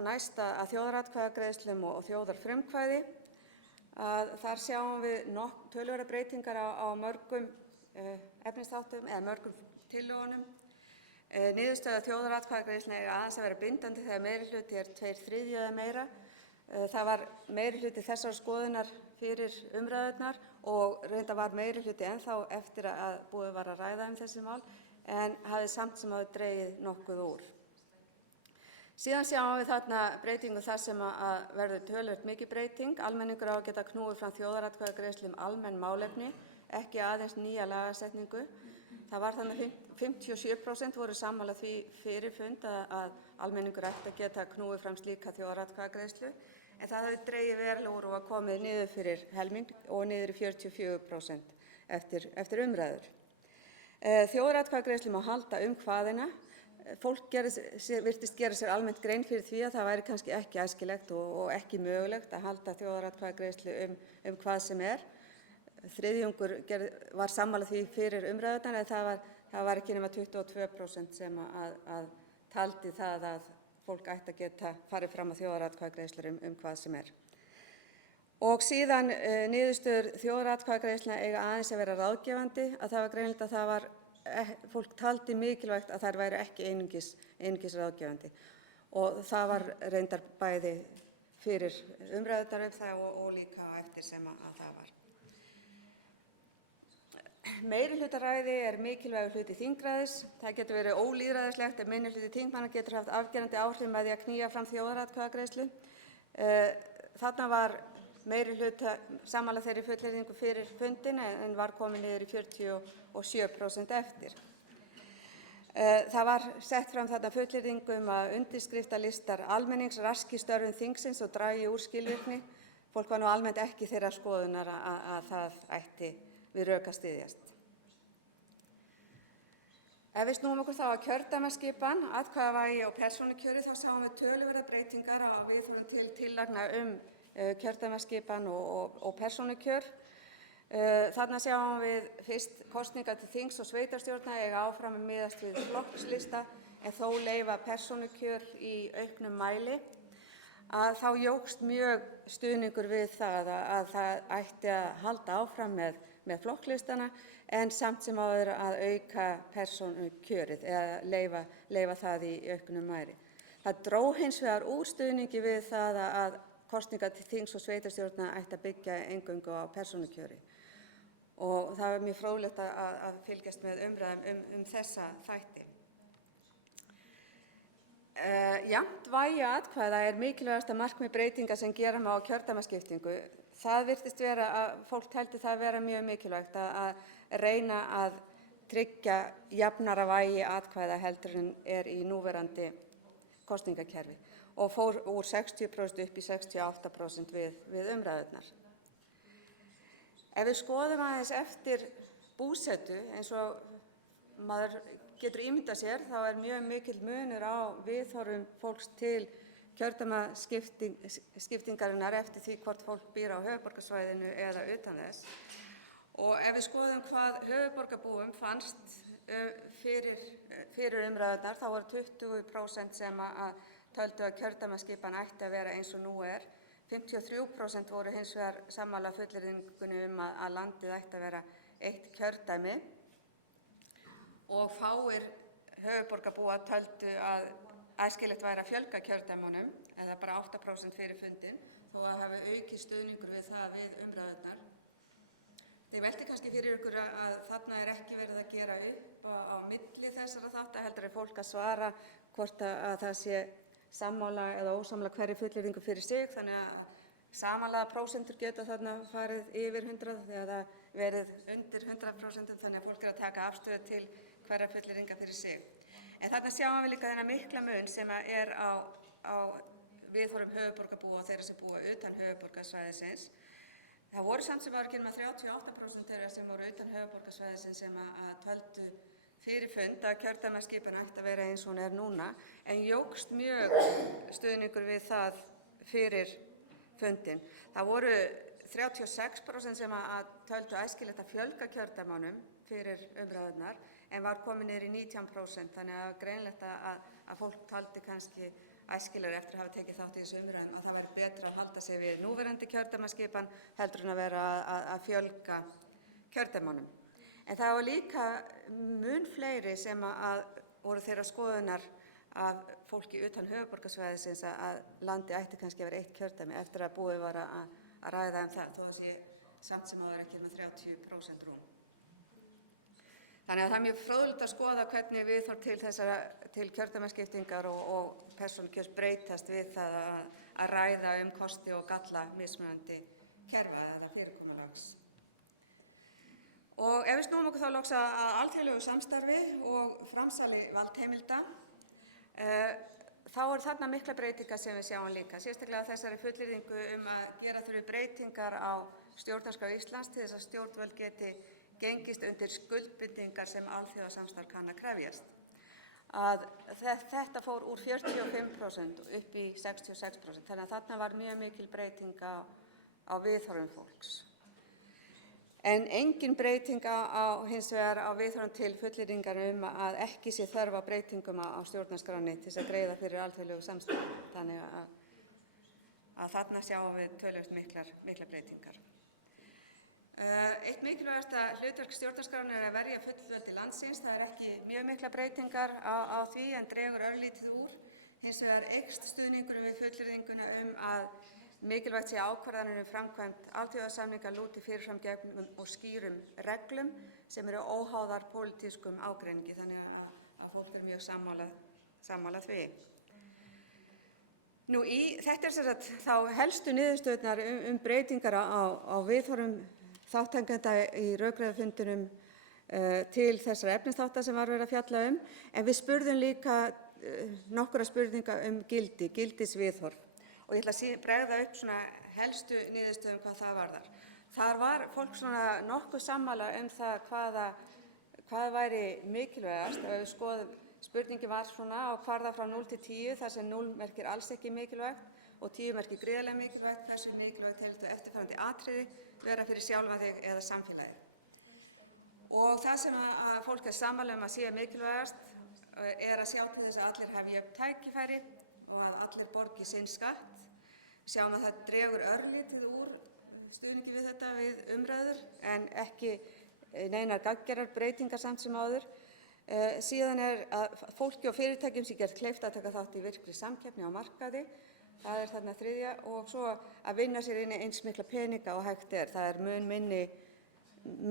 næst að þjóðaratkvæðagreiðslum og þjóðarfrumkvæði, þar sjáum við töluverðar breytingar á mörgum efnisþáttum eða mörgum tillögunum. Niðurstöður þjóðaratkvæðagreiðslna eiga aðeins að vera bindandi þegar meirihluti er 2/3 eða meira. Það var meirihluti þessarar skoðunar fyrir umræðurnar og reyndar var meirihluti ennþá eftir að búið var að ræða þessi mál, en hafði samt sem áður dregið nokkuð úr. Síðan sjáum við þarna breytingu þar sem að verður töluvert mikið breyting. Almenningur á að geta knúið fram þjóðaratkvæðagreiðslu almenn málefni, ekki aðeins nýja lagasetningu. Það var þannig 57% voru sammála því fyrir fund að almenningur ætti að geta knúið fram slíka þjóðaratkvæðagreiðslu, en það hefði dregið verulega úr og var komið niður fyrir helming og niður í 44% eftir umræður. Þjóðaratkvæðagreiðslu má halda hvaðina. Fólk virtist gera sér almennt grein fyrir því að það væri kannski ekki æskilegt og ekki mögulegt að halda þjóðaratkvæðagreiðslu hvað sem er. Þriðjungur var sammála því fyrir umræðurnar, en það var ekki nema 22% sem að taldi það að fólk ætti að geta farið fram á þjóðaratkvæðagreiðslur hvað sem er. Og síðan niðurstöður þjóðaratkvæðagreiðslna eiga aðeins að vera ráðgefandi, að það var greinilegt að fólk taldi mikilvægt að þær væru ekki einungis ráðgefandi. Og það var reyndar bæði fyrir umræðurnar það og líka á eftir sem að það var. Meirihlutaræði er mikilvægur hluti þingræðis. Það getur verið ólýðræðislegt ef minnihluti þingmanna getur haft afgerandi áhrif með því að knýja fram þjóðaratkvæðagreiðslu. Þarna var meirihluta sammála þeirri fullyrðingu fyrir fundinn en var komið niður í 47% eftir. Það var sett fram þarna fullyrðing að undirskriftalistar almennings raski störfum þingsins og dragi úr skilvirkni. Fólk var nú almennt ekki þeirrar skoðunar að það ætti við rök að styðjast. Ef við snúum okkur þá að kjördæmaskipan, atkvæðavægi og persónukjöri, þá sáum við töluverðar breytingar á viðhorfi til tillagna kjördæmaskipan og persónukjör. Þarna sjáum við fyrst kosningar til þings og sveitarstjórna eiga áfram að miðast við flokkslista, en þó leyfa persónukjör í auknum mæli. Að þá jókst mjög stuðningur við það að það ætti að halda áfram með flokklistana, en samt sem áður að auka persónukjörið eða leyfa það í auknum mæli. Það dró hins vegar úr stuðningi við það að kosningar til þings og sveitarstjórna ætti að byggja eingöngu á persónukjöri. Og það var mjög fróðlegt að fylgjast með umræðum þessa þætti. Jafnt vægi atkvæða er mikilvægasta markmið breytinga sem gera má á kjördæmaskiptingu. Það virtist vera að fólk teldi það vera mjög mikilvægt að reyna að tryggja jafnara vægi atkvæða heldur en er í núverandi kosningakerfi og fór úr 60% upp í 68% við umræðurnar. Ef við skoðum aðeins eftir búsetu, eins og maður getur ímyndað sér, þá er mjög mikill munur á viðhorfum fólks til kjördæmaskiptingarinnar eftir því hvort fólk býr á höfuðborgarsvæðinu eða utan þess. Og ef við skoðum hvað höfuðborgarbúum fannst fyrir umræðurnar, þá voru 20% sem að töldu að kjördæmaskipan ætti að vera eins og nú er. 53% voru hins vegar sammála fullyrðingunni að landið ætti að vera eitt kjördæmi og fáir höfuðborgarbúa töldu að æskilegt væri að fjölga kjördæmunum, eða bara 8% fyrir fundinn, þó að hafi aukið stuðningur við það við umræðurnar. Þið velti kannski fyrir ykkur að þarna er ekki verið að gera upp á milli þessara þátta, heldur er fólk að svara hvort að það sé sammála eða ósammála hverri fullyrðingu fyrir sig, þannig að samanlega prósentur geta þarna farið yfir 100 eða verið undir 100%, þannig að fólk er að taka afstöðu til hverra fullyrðinga fyrir sig. En þarna sjáum við líka þennan mikla mun sem er á viðhorfum höfuðborgarbúa og þeirra sem búa utan höfuðborgarsvæðisins. Það voru samt sem áður ekki nema 38% þeirra sem voru utan höfuðborgarsvæðisins sem að töldu fyrir fund að kjördæmaskipan ætti að vera eins og hún er núna, en jókst mjög stuðningur við það fyrir fundinn. Það voru 36% sem að töldu æskilegt að fjölga kjördæmunum fyrir umræðurnar, en var komin niður í 19%, þannig að greinlegt að fólk taldi kannski æskilegra eftir að hafa tekið þátt í þessu umræðum að það væri betra að halda sig við núverandi kjördæmaskipan heldur en að vera að fjölga kjördæmunum. En það var líka mun fleiri sem að voru þeirra skoðunar að fólki utan höfuðborgarsvæðisins að landi ætti kannski að vera eitt kjördæmi eftir að búið var að ræða það, þó að sé samt sem áður ekki með 30% rúm. Þannig að það mjög fróðlegt að skoða hvernig viðhorf til kjördæmaskiptingar og persónukjörs breytast við það að ræða kosti og galla mismunandi kerfa eða fyrirkomulags. Og ef við snúum okkur þá loks að alþjóðlegu samstarfi og framsali valdheimilda, þá þarna mikla breytingar sem við sjáum líka, sérstaklega þessari fullyrðingu að gera þurfi breytingar á stjórnarskrá Íslands til þess að stjórnvöld geti gengist undir skuldbindingar sem alþjóðasamstarf kann að krefjast. Þetta fór úr 45% upp í 66%, þannig að þarna var mjög mikil breyting á viðhorfum fólks. En engin breyting hins vegar á viðhorfum til fullyrðingar að ekki sé þörf á breytingum á stjórnarskránni til þess að greiða fyrir alþjóðlegu samstarfi. Þannig að þarna sjáum við töluvert miklar breytingar. Eitt mikilvægasta hlutverk stjórnarskrárinnar er að verja fullveldi landsins. Það ekki mjög miklar breytingar á því en dregur örlítið úr. Hins vegar eykst stuðningurinn við fullyrðinguna að mikilvægt sé ákvarðanir framkvæmd alþjóðasamninga lúti fyrirfram gegnum og skýrum reglum sem eru óháðar pólitískum ágreiningi, þannig að fólk mjög sammála því. Þetta sem sagt þá helstu niðurstöðurnar breytingar á viðhorfum þátttakenda í rökræðufundinum til þessara efnisþátta sem var verið að fjalla en við spurðum líka nokkra spurninga gildisviðhorf og ég ætla að bregða upp svona helstu niðurstöðum hvað það varðar. Þar var fólk svona nokkuð sammála það hvað væri mikilvægast og ef við skoðum spurningin var svona á kvarða frá 0 til 10 þar sem 0 merkir alls ekki mikilvægt og 10 merkir gríðarlega mikilvægt, hversu mikilvægt telur eftirfarandi atriði vera fyrir sjálfa þig eða samfélagið. Og það sem að fólk sammála að sé mikilvægast að sjá til þess að allir hafi jöfn tækifæri og að allir borgi sinn skatt. Sjáum að það dregur örlítið úr stuðningi við þetta við umræður en ekki neinar gagngerar breytingar samt sem áður. Síðan að fólki og fyrirtækjum sé gert kleift að taka þátt í virkri samkeppni á markaði. Það þarna þriðja og svo að vinna sér inn í eins mikla peninga og hægt er. Það mun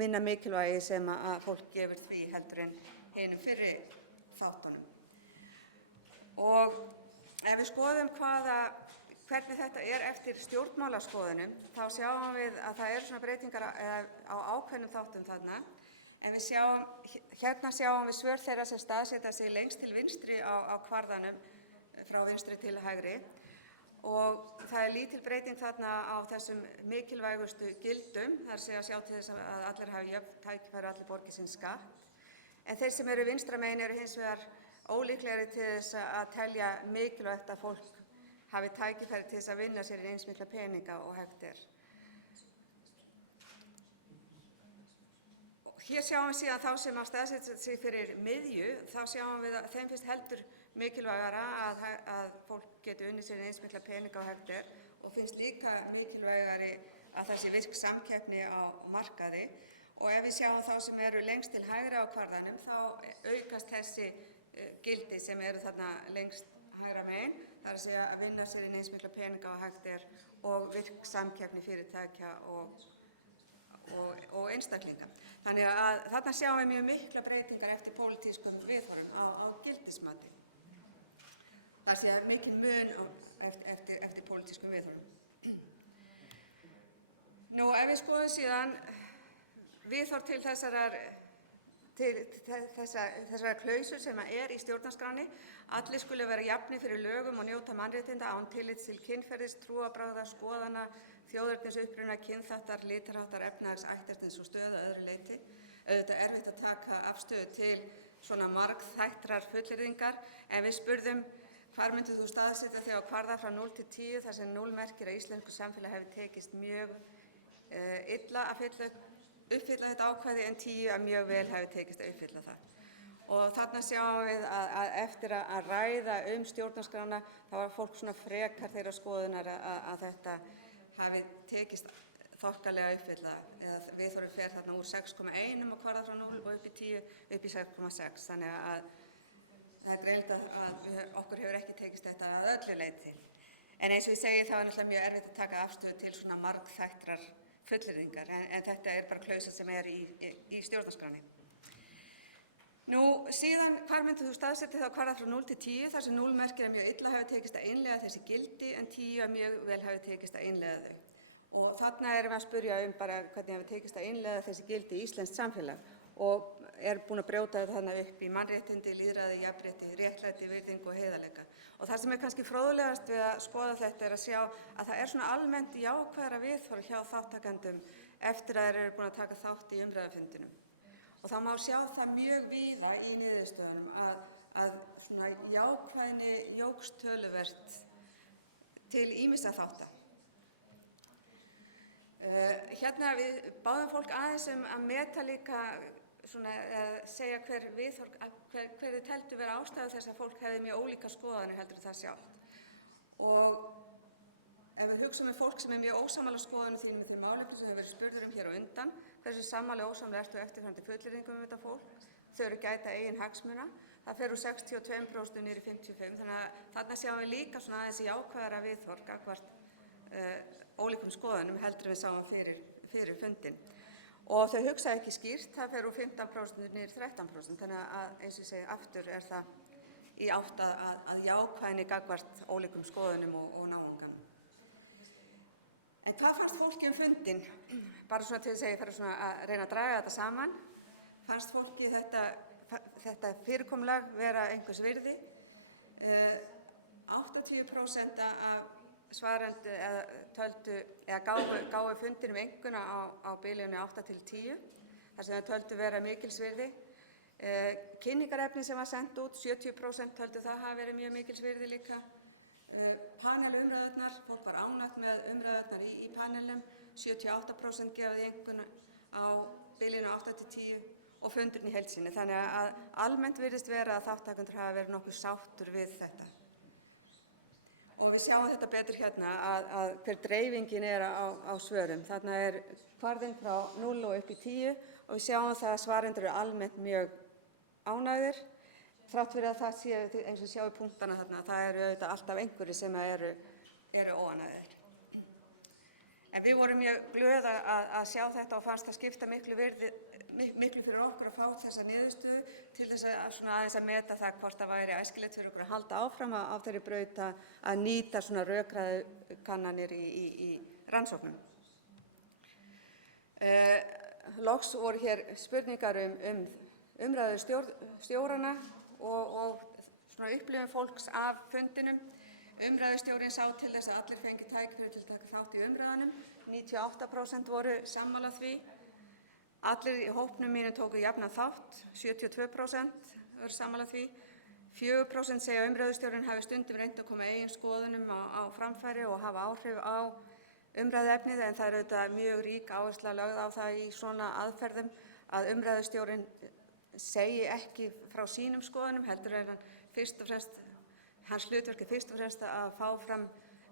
minna mikilvægi sem að fólk gefur því heldur en hinum fyrri þáttunum. Og ef við skoðum hvernig þetta eftir stjórnmálaskoðunum, þá sjáum við að það eru svona breytingar á ákveðnum þáttum þarna. En hérna sjáum við svör þeirra sem staðsetja sig lengst til vinstri á kvarðanum frá vinstri til hægri. Og það lítil breyting þarna á þessum mikilvægustu gildum, þar sé að sjá til þess að allir hafi jöfn tækifæri og allir borgi sinn skatt. En þeir sem eru vinstra megin eru hins vegar ólíklegri til þess að telja mikilvægt að fólk hafi tækifæri til þess að vinna sér eins mikla peninga og hægt er. Hér sjáum við síðan þá sem að staðsetja sig fyrir miðju, þá sjáum við að þeim finnst heldur mikilvægara að fólk geti unnið sér eins mikla peninga og hægt er og finnst líka mikilvægari að það sé virk samkeppni á markaði. Og ef við sjáum þá sem eru lengst til hægri á kvarðanum, þá aukast þessi gildi sem eru þarna lengst hægra megin, það að segja að vinna sér eins mikla peninga og hægt er og virk samkeppni fyrirtækja og einstaklinga. Þannig að þarna sjáum við mjög mikla breytingar eftir pólitískum viðhorfum á gildismati. Það sé mikil mun eftir pólitískum viðhorfum. Ef við skoðum síðan viðhorf til þessarar klausur sem í stjórnarskránni, allir skulu vera jafnir fyrir lögum og njóta mannréttinda án tillits til kynferðis, trúarbragða, skoðana, þjóðernisuppruna, kynþáttar, litarháttar, efnahags, ætternis og stöðu að öðru leyti. Auðvitað erfitt að taka afstöðu til svona margþættrar fullyrðingar en við spurðum hvar myndir þú staðsetja þig á kvarða frá 0 til 10 þar sem 0 merkir að íslensku samfélag hefur tekist mjög illa að uppfylla þetta ákvæði en 10 að mjög vel hefur tekist að uppfylla það. Og þarna sjáum við að eftir að ræða stjórnarskrána þá var fólk svona frekar þeirra skoðunar að þetta hafi tekist þokkalega uppfylla, eða viðhorfið fer þarna úr 6,1 á kvarða frá 0 og upp í 10 upp í 6,6, þannig að það er greinilegt að okkur hefur ekki tekist þetta að öllu leyti. En eins og ég segi þá er náttúrulega mjög erfitt að taka afstöðu til svona margþættrar fullyrðingar, en þetta er bara klausa sem er í stjórnarskránni. Nú síðan, hvar myndir þú staðsetja þá kvarða frá 0 til 10, þar sem 0 merkir að mjög illa hafi tekist að innleiða þessi gildi, en 10 að mjög vel hafi tekist að innleiða þau. Og þarna erum við að spyrja bara hvernig hafi tekist að innleiða þessi gildi í íslenskt samfélag og er búin að brjóta þetta þarna upp í mannréttindi, lýðræði, jafnrétti, réttlæti, virðingu og heiðarleika. Og það sem er kannski fróðlegast við að skoða þetta er að sjá að það er svona almennt jákvæðara viðhorf hjá þátttakendum eftir að þeir eru búin að taka þátt í umræðufundinum. Og þá má sjá það mjög víða í niðurstöðunum að svona jákvæðni jókst töluvert til ýmissa þátta. Hérna við báðum fólk aðeins að meta líka svona segja hver þau teldu vera ástæðu þess að fólk hefði mjög ólíkar skoðanir heldur en það sjálft. Og ef við hugsaum fólk sem er mjög ósammála skoðunum þínum með þeim málefnum sem hefur verið spurður hér á undan, hversu sammála og ósammála ertu eftirfarandi fullyrðingum þetta fólk, þau eru gæta eigin hagsmuna, það fer úr 62% niður í 55%, þannig að þarna sjáum við líka svona aðeins jákvæðara viðhorf gagnvart ólíkum skoðunum heldur en við sáum fyrir fundinn. Og þau hugsa ekki skýrt, það fer úr 15% niður 13%, þannig að eins og ég segi aftur er það í átt að jákvæðni gagnvart ólíkum skoðunum og náunganum. En hvað fannst fólki fundinn? Bara svona til þess að ég fari svona að reyna að draga þetta saman. Fannst fólki þetta fyrirkomulag vera einhvers virði? 80% af svarandi gáfu fundinum einkunn á bilinu 8 til 10, þar sem þau töldu vera mikilsvirði. Kynningarefni sem var sendt út, 70% töldu það hafa verið mjög mikilsvirði líka. Panelumræðurnar, fólk var ánægt með umræðurnar í panelum, 78% gefa því einkunn á bilinu 8 til 10 og fundurinn í heild sinni. Þannig að almennt virðist vera að þátttakendur hafa verið nokkuð sáttur við þetta. Og við sjáum þetta betur hérna að hver dreifingin er á svörum. Þarna er kvarðinn frá 0 og upp í 10 og við sjáum það að svarendur eru almennt mjög ánægðir. Þrátt fyrir að það sé, eins og sjáum punktana þarna, það eru auðvitað alltaf einhverjir sem eru óánægðir. En við vorum mjög glöð að sjá þetta og fannst það skipta miklu fyrir okkur að fá þessa niðurstöðu til þess að svona aðeins að meta það hvort það væri æskilegt fyrir okkur að halda áfram á þeirri braut að nýta svona rökræðukannanir í rannsóknum. Loks voru hér spurningar umræðustjórana og svona upplifun fólks af fundinum. Umræðustjórinn sá til þess að allir fengi tækifæri til að taka þátt í umræðunum. 98% voru sammála því. Allir í hópnum mínu tóku jafnan þátt, 72% voru sammála því. 4% segja að umræðustjórinn hafi stundum reynt að koma eigin skoðunum á framfæri og hafa áhrif á umræðuefnið, en það er auðvitað mjög rík áhersla lögð á það í svona aðferðum að umræðustjórinn segi ekki frá sínum skoðunum, heldur en hans hlutverk er fyrst og fremst að fá fram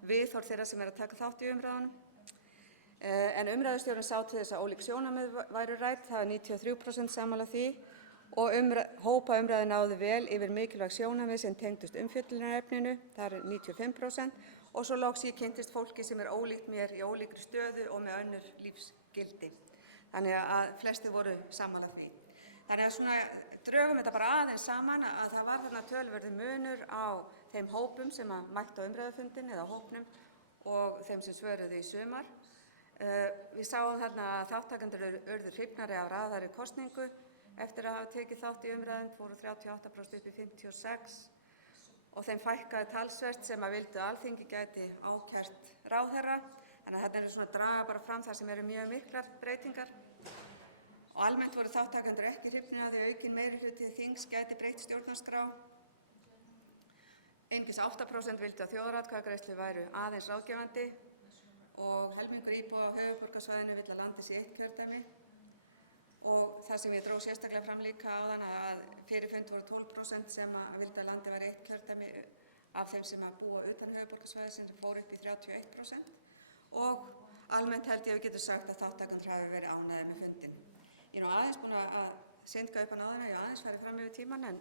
viðhorf þeirra sem að taka þátt í umræðunum. En umræðustjórinn sá til þess að ólík sjónarmið væru rædd, það var 93% sammála því og hópa umræðu náði vel yfir mikilvæg sjónarmið sem tengdust umfjöllunarefninu, það er 95%, og svo loks ég kynntist fólki sem er ólíkt mér í ólíkri stöðu og með önnur lífsgildi. Þannig að flestir voru sammála því. Þannig að svona drögum þetta bara aðeins saman að það var þarna töluverður munur á þeim hópum sem mættu á umræðufundin eða hópnum og þeim sem svöruðu í sumar. Við sáum þarna að þáttakendur urðu hrifnari af hraðari kosningu eftir að hafa tekið þátt í umræðum, fóru 38% upp í 56% og þeim fækkaði talsvert sem að vildu að Alþingi gæti ákært ráðherra. Þannig að þetta er svona að draga bara fram það sem eru mjög miklar breytingar. Og almennt voru þáttakendur ekki hrifnir af því að aukinn meirihluti þings gæti breytt stjórnarskrá. Einungis 8% vildu að þjóðaratkvæðagreiðslur væru aðeins ráðgefandi og helmingur íbúa á höfuðborgarsvæðinu vill að landið sé eitt kjördæmi. og það sem ég dró sérstaklega fram líka áðan að fyrir fund voru 12% sem að vildu að landið væri eitt kjördæmi af þeim sem að búa utan höfuðborgarsvæðisins sem fór upp í 31% og almennt held ég að við getum sagt að þátttakendur hafi verið ánægðir með fundinn. Ég er nú aðeins búin að syndga upp á náðina, ég aðeins farið fram yfir tímann en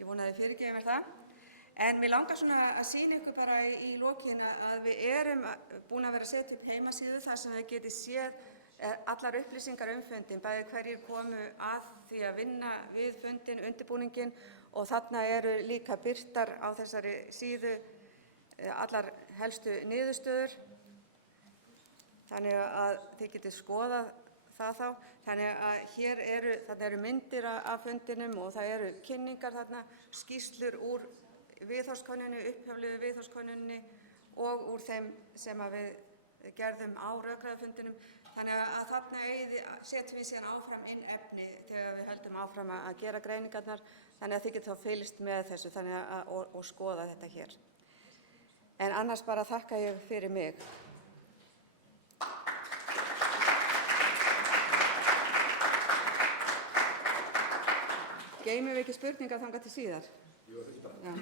ég vona að þið fyrirgefið mér það. En mér langar svona að sýna ykkur bara í lokin að við erum búin að vera að setja upp heimasíðu þar sem við getið séð allar upplýsingar fundinn, bæði hverjir komu að því að vinna við fundinn, undirbúninginn og þarna eru líka birtar á þessari síðu allar helstu niðurstöður. Þannig að þið getið skoðað það þá. Þannig að hér eru myndir af fundinum og það eru kynningar þarna, skýrslur úr viðhorfskönnuninni, upphaflegu viðhorfskönnuninni og úr þeim sem að við gerðum á rökræðufundinum. Þannig að þarna setjum við síðan áfram inn efni þegar við höldum áfram að gera greiningarnar. Þannig að þið getur þá fylgst með þessu og skoða þetta hér. En annars bara þakka ég fyrir mig. Geymum við ekki spurningar þangað til síðar? Jú, þetta bara. Já.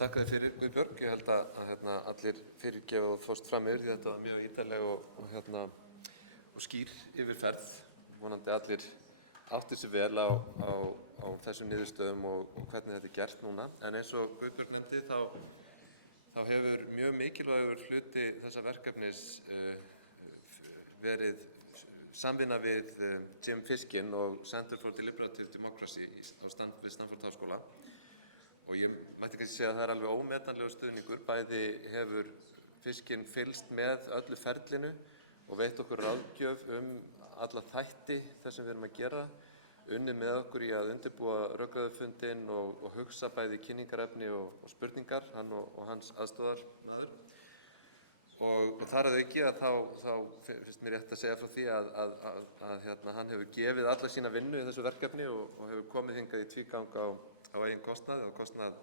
Takk fyrir, Guðbjörg. Ég held að allir fyrirgefa og fórst fram yfir því þetta var mjög ítarleg og skýr yfirferð. Vonandi allir átti sig vel á þessum niðurstöðum og hvernig þetta er gert núna. En eins og Guðbjörg nefndi þá hefur mjög mikilvægur hluti þessa verkefnis verið samvinna við Jim Fiskinn og Center for Deliberative Democracy við Stanford Háskóla. Og ég mætti kannski segja að það er alveg ómetanlegur stuðningur. Bæði hefur Fiskinn fylgst með öllu ferlinu og veitt okkur ráðgjöf alla þætti þess sem við erum að gera, unnið með okkur í að undirbúa rökræðufundinn og hugsa bæði kynningarefni og spurningar, hann og hans aðstoðarmaður. Og þar að auki að þá finnst mér rétt að segja frá því að hann hefur gefið alla sína vinnu í þessu verkefni og hefur komið hingað í tvígang á eigin kostnað og kostnað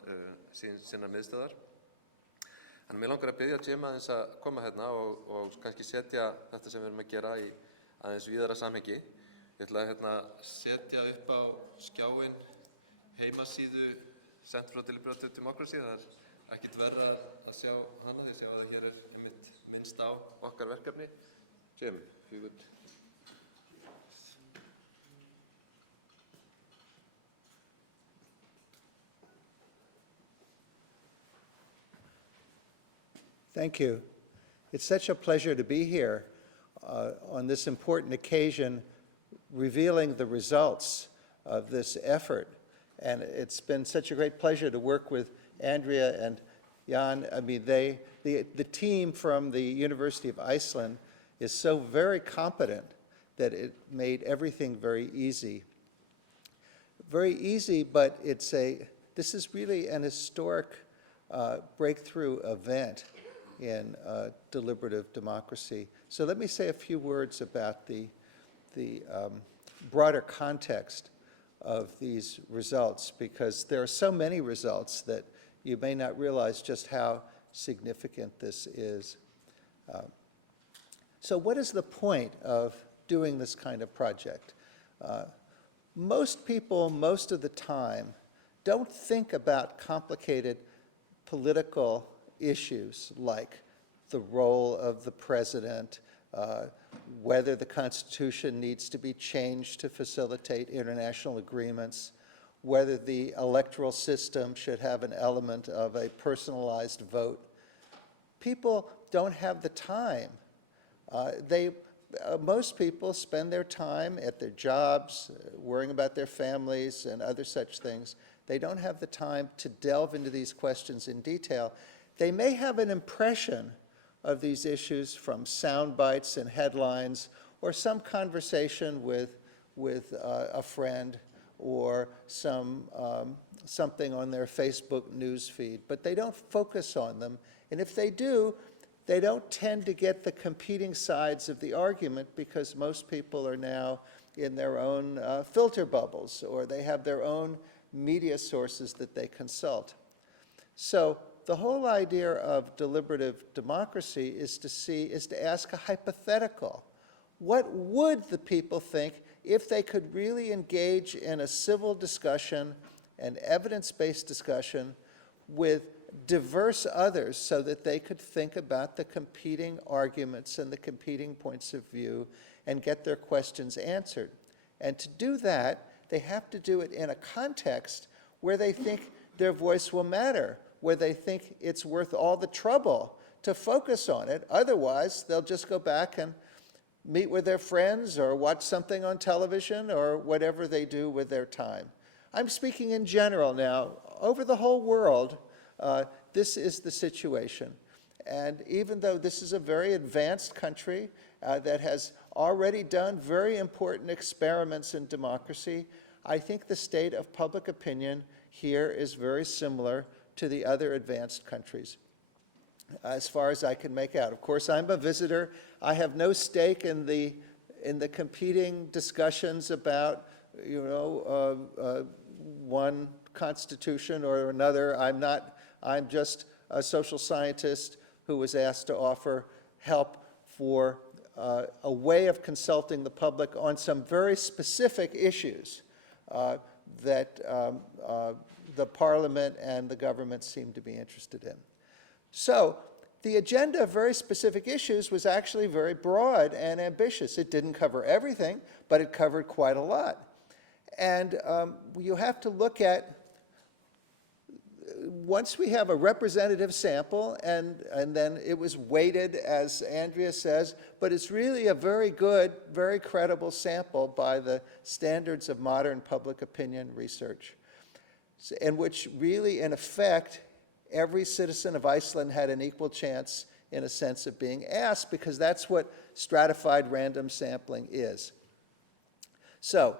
sinna miðstöðvar. Þannig mér langar að biðja Jim aðeins að koma hérna og kannski setja þetta sem við erum að gera í aðeins víðara samhengi. Ég ætla að setja upp á skjáinn heimasíðu Center for Deliberative Democracy. Það er ekkert verra að sjá hana því að sjá að hér er einmitt minnst á okkar verkefni. Jim, if you would. Thank you. It's such a pleasure to be here on this important occasion, revealing the results of this effort. And it's been such a great pleasure to work with Andrea and Jan. I mean, the team from the University of Iceland is so very competent that it made everything very easy. Very easy, but this is really an historic breakthrough event in deliberative democracy. So let me say a few words about the broader context of these results, because there are so many results that you may not realize just how significant this is. So what is the point of doing this kind of project? Most people, most of the time, don't think about complicated political issues like the role of the president, whether the Constitution needs to be changed to facilitate international agreements, whether the electoral system should have an element of a personalized vote. People don't have the time. Most people spend their time at their jobs, worrying about their families and other such things. They don't have the time to delve into these questions in detail. They may have an impression of these issues from sound bites and headlines or some conversation with a friend or something on their Facebook news feed, but they don't focus on them. And if they do, they don't tend to get the competing sides of the argument because most people are now in their own filter bubbles or they have their own media sources that they consult. So the whole idea of deliberative democracy is to ask a hypothetical. what would the people think if they could really engage in a civil discussion, an evidence-based discussion with diverse others so that they could think about the competing arguments and the competing points of view and get their questions answered. And to do that, they have to do it in a context where they think their voice will matter, where they think it's worth all the trouble to focus on it. Otherwise, they'll just go back and meet with their friends or watch something on television or whatever they do with their time. I'm speaking in general now. Over the whole world, this is the situation. And even though this is a very advanced country that has already done very important experiments in democracy, I think the state of public opinion here is very similar to the other advanced countries, as far as I can make out. Of course, I'm a visitor. I have no stake in the competing discussions about, one constitution or another. I'm just a social scientist who was asked to offer help for a way of consulting the public on some very specific issues that the Parliament and the government seem to be interested in. So the agenda of very specific issues was actually very broad and ambitious. It didn't cover everything, but it covered quite a lot. And you have to look at, once we have a representative sample, and then it was weighted, as Andrea says, but it's really a very good, very credible sample by the standards of modern public opinion research, in which really, in effect, every citizen of Iceland had an equal chance, in a sense, of being asked, because that's what stratified random sampling is. So,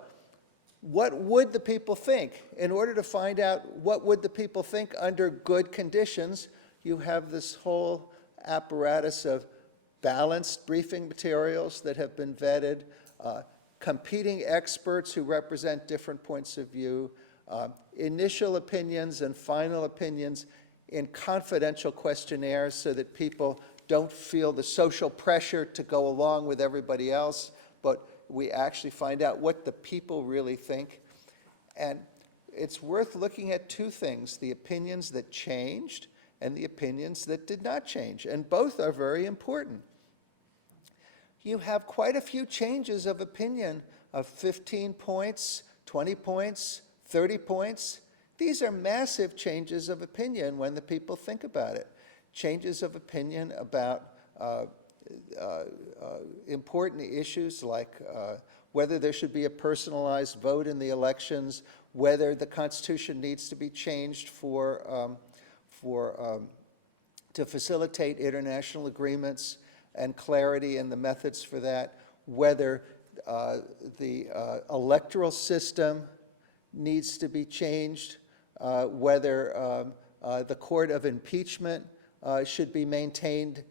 what would the people think? In order to find out what would the people think under good conditions, you have this whole apparatus of balanced briefing materials that have been vetted, competing experts who represent different points of view, initial opinions and final opinions in confidential questionnaires so that people don't feel the social pressure to go along with everybody else, but we actually find out what the people really think. And it's worth looking at two things: the opinions that changed and the opinions that did not change. And both are very important. You have quite a few changes of opinion of 15 points, 20 points, 30 points. These are massive changes of opinion when the people think about it. Changes of opinion about important issues like whether there should be a personalized vote in the elections, whether the Constitution needs to be changed to facilitate international agreements and clarity in the methods for that, whether the electoral system needs to be changed, whether the court of impeachment should be maintained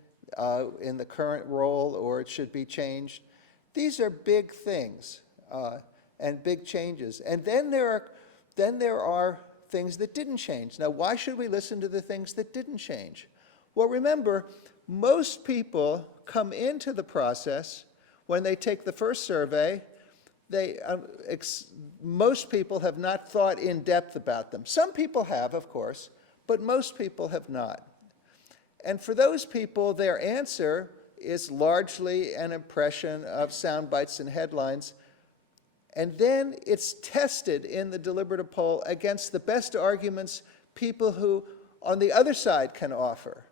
in the current role or it should be changed. These are big things and big changes. And then there are things that didn't change. Now, why should we listen to the things that didn't change? Well, remember, most people come into the process when they take the first survey. Most people have not thought in depth about them. Some people have, of course, but most people have not. And for those people, their answer is largely an impression of sound bites and headlines. And then it's tested in the deliberative poll against the best arguments people who, on the other side, can offer.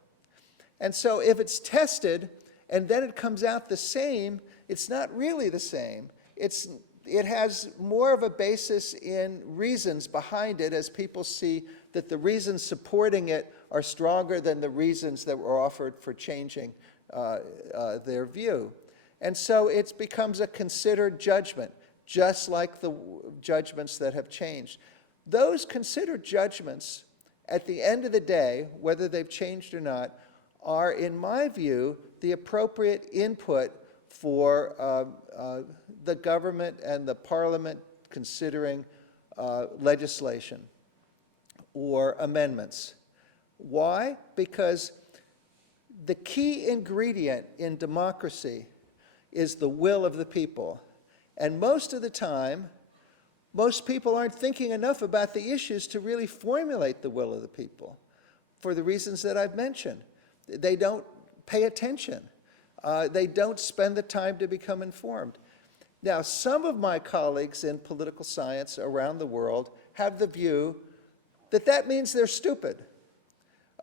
And so if it's tested and then it comes out the same, it's not really the same. It has more of a basis in reasons behind it, as people see that the reasons supporting it are stronger than the reasons that were offered for changing their view. And so it becomes a considered judgment, just like the judgments that have changed. Those considered judgments, at the end of the day, whether they've changed or not, are, in my view, the appropriate input for the government and the Parliament considering legislation or amendments. Why? Because the key ingredient in democracy is the will of the people. And most of the time, most people aren't thinking enough about the issues to really formulate the will of the people for the reasons that I've mentioned. They don't pay attention. They don't spend the time to become informed. Now, some of my colleagues in political science around the world have the view that that means they're stupid,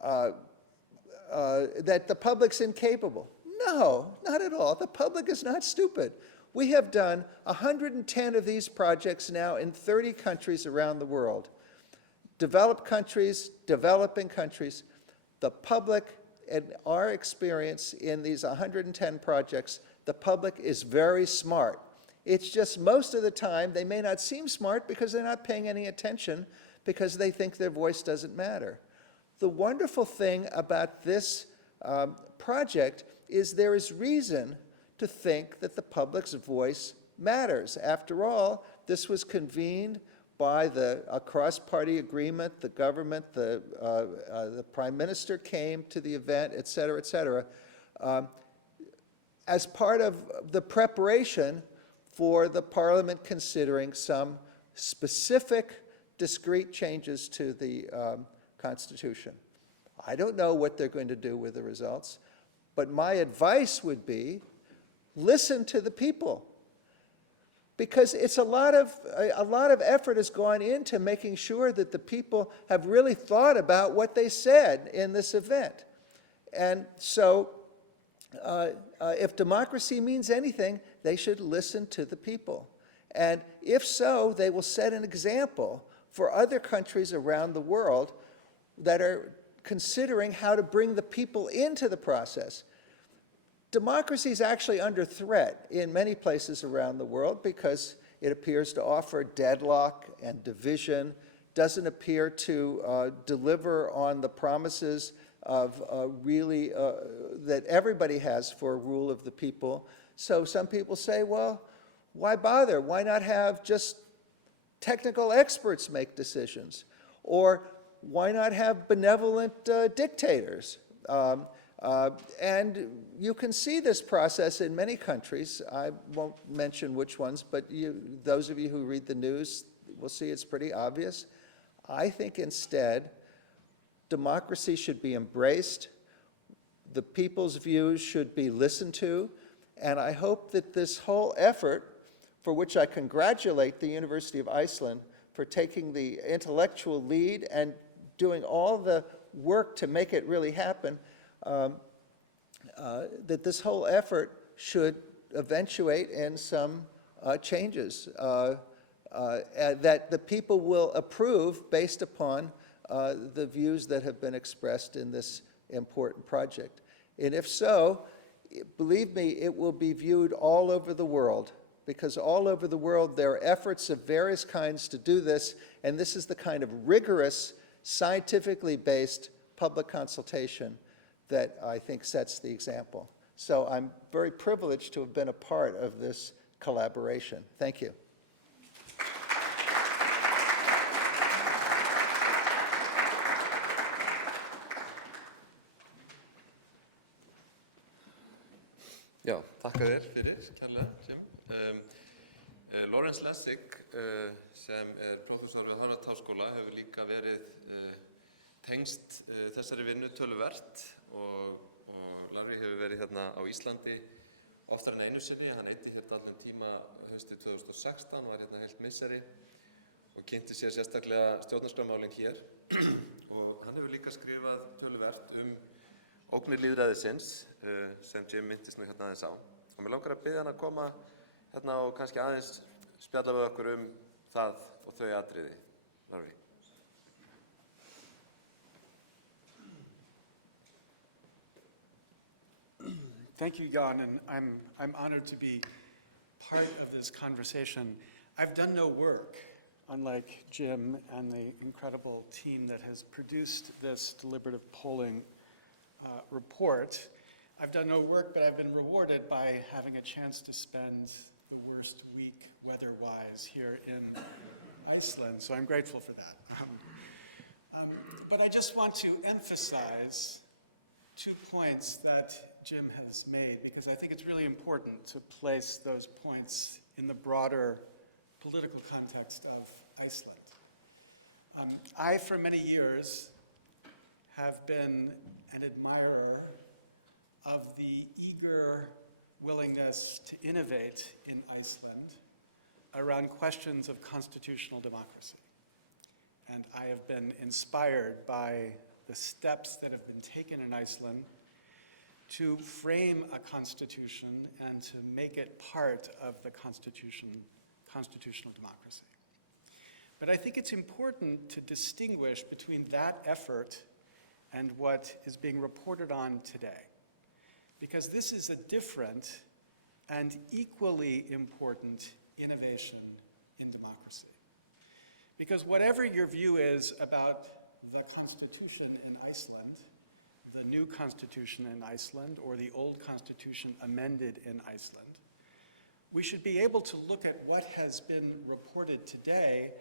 that the public's incapable. No, not at all. The public is not stupid. We have done 110 of these projects now in 30 countries around the world. Developed countries, developing countries. The public, in our experience in these 110 projects, the public is very smart. It's just most of the time they may not seem smart because they're not paying any attention because they think their voice doesn't matter. The wonderful thing about this project is there is reason to think that the public's voice matters. After all, this was convened by a cross-party agreement. The government, the prime minister came to the event, et cetera, as part of the preparation for the parliament considering some specific, discrete changes to the Constitution. I don't know what they're going to do with the results, but my advice would be listen to the people, because it's a lot of effort has gone into making sure that the people have really thought about what they said in this event. And so if democracy means anything, they should listen to the people. And if so, they will set an example for other countries around the world that are considering how to bring the people into the process. Democracy is actually under threat in many places around the world because it appears to offer deadlock and division, doesn't appear to deliver on the promises of really that everybody has for rule of the people. So some people say, well, why bother? Why not have just technical experts make decisions? Or why not have benevolent dictators? And you can see this process in many countries. I won't mention which ones, but those of you who read the news will see it's pretty obvious. I think instead, democracy should be embraced, the people's views should be listened to, and I hope that this whole effort, for which I congratulate the University of Iceland for taking the intellectual lead and doing all the work to make it really happen, that this whole effort should eventuate in some changes that the people will approve based upon the views that have been expressed in this important project. And if so, believe me, it will be viewed all over the world, because all over the world there are efforts of various kinds to do this, and this is the kind of rigorous, scientifically based public consultation that I think sets the example. So I'm very privileged to have been a part of this collaboration. Thank you. Já, þakka þér fyrir, kærlega, Jim. Lawrence Lessig, sem prófessor við Harvard-háskóla, hefur líka verið tengst þessari vinnu töluvert og Larry hefur verið hérna á Íslandi oftar en einu sinni. Hann eyddi hérna allan tíma haustið 2016, var hérna heilt misseri og kynnti sér sérstaklega stjórnarskrármálin hér. Og hann hefur líka skrifað töluvert ógnir lýðræðisins, sem Jim minntist nú hérna aðeins á. Og mér langar að biðja hann að koma hérna og kannski aðeins spjalla við okkur það og þau atriði. Larry. Thank you, Jan, and I'm honored to be part of this conversation. I've done no work, unlike Jim and the incredible team that has produced this deliberative polling report. I've done no work, but I've been rewarded by having a chance to spend the worst week weather-wise here in Iceland, so I'm grateful for that. But I just want to emphasize 2 points that Jim has made, because I think it's really important to place those points in the broader political context of Iceland. I, for many years, have been an admirer of the eager willingness to innovate in Iceland around questions of constitutional democracy. And I have been inspired by the steps that have been taken in Iceland to frame a constitution and to make it part of the constitutional democracy. But I think it's important to distinguish between that effort and what is being reported on today, because this is a different and equally important innovation in democracy. Because whatever your view is about the Constitution in Iceland, the new Constitution in Iceland, or the old Constitution amended in Iceland, we should be able to look at what has been reported today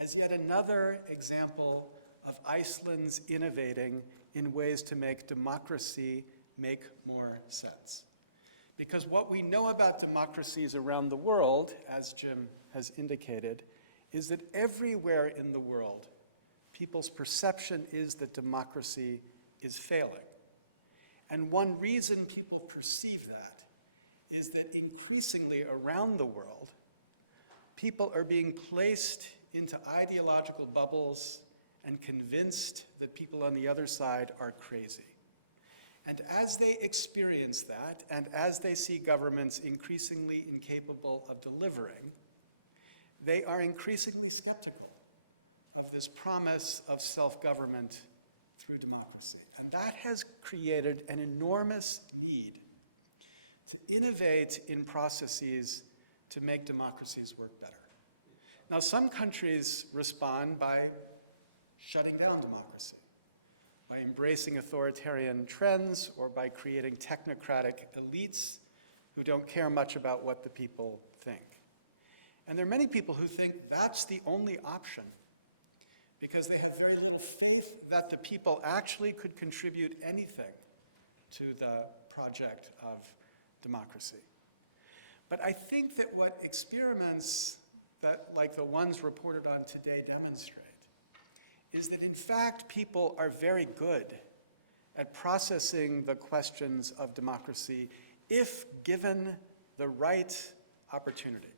as yet another example of Iceland's innovating in ways to make democracy make more sense. Because what we know about democracies around the world, as Jim has indicated, is that everywhere in the world, people's perception is that democracy is failing. And one reason people perceive that is that increasingly around the world, people are being placed into ideological bubbles and convinced that people on the other side are crazy. And as they experience that, and as they see governments increasingly incapable of delivering, they are increasingly skeptical of this promise of self-government through democracy. And that has created an enormous need to innovate in processes to make democracies work better. Now, some countries respond by shutting down democracy, by embracing authoritarian trends, or by creating technocratic elites who don't care much about what the people think. And there are many people who think that's the only option, because they have very little faith that the people actually could contribute anything to the project of democracy. But I think that what experiments that, like the ones reported on today, demonstrate is that in fact people are very good at processing the questions of democracy if given the right opportunity.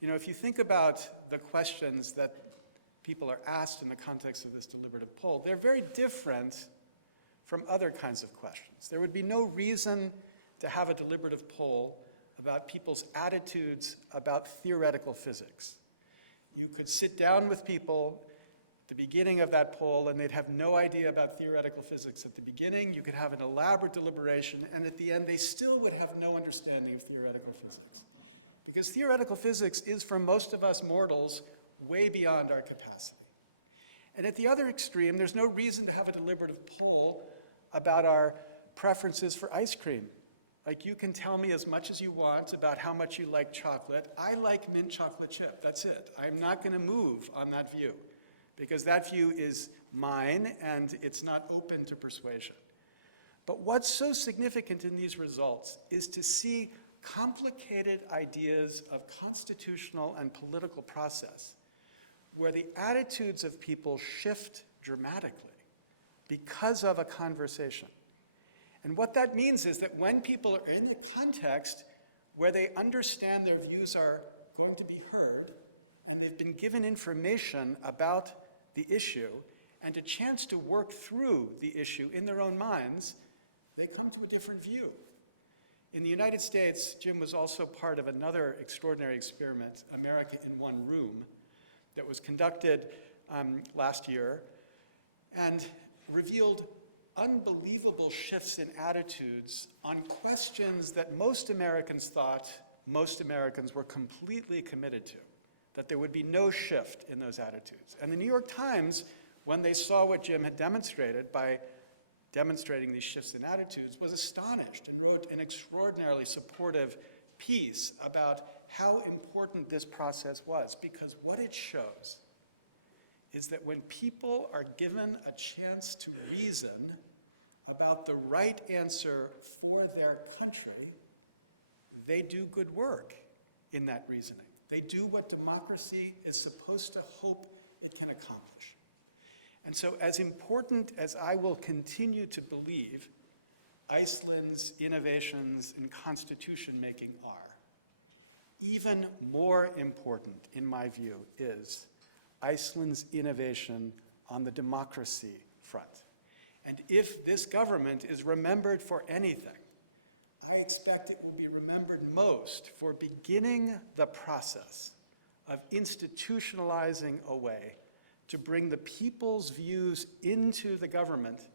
You know, if you think about the questions that people are asked in the context of this deliberative poll, they're very different from other kinds of questions. There would be no reason to have a deliberative poll about people's attitudes about theoretical physics. You could sit down with people at the beginning of that poll and they'd have no idea about theoretical physics at the beginning. You could have an elaborate deliberation, and at the end they still would have no understanding of theoretical physics. Because theoretical physics is, for most of us mortals, way beyond our capacity. And at the other extreme, there's no reason to have a deliberative poll about our preferences for ice cream. Like, you can tell me as much as you want about how much you like chocolate. I like mint chocolate chip, that's it. I'm not gonna move on that view, because that view is mine and it's not open to persuasion. But what's so significant in these results is to see complicated ideas of constitutional and political process where the attitudes of people shift dramatically because of a conversation. And what that means is that when people are in a context where they understand their views are going to be heard, and they've been given information about the issue and a chance to work through the issue in their own minds, they come to a different view. In the United States, Jim was also part of another extraordinary experiment, America in One Room, that was conducted last year and revealed unbelievable shifts in attitudes on questions that most Americans thought most Americans were completely committed to, that there would be no shift in those attitudes. And the New York Times, when they saw what Jim had demonstrated by demonstrating these shifts in attitudes, was astonished and wrote an extraordinarily supportive piece about how important this process was, because what it shows is that when people are given a chance to reason about the right answer for their country, they do good work in that reasoning. They do what democracy is supposed to hope it can accomplish. And so as important as I will continue to believe Iceland's innovations in constitution making are, even more important, in my view, is Iceland's innovation on the democracy front. And if this government is remembered for anything, I expect it will be remembered most for beginning the process of institutionalizing a way to bring the people's views into the government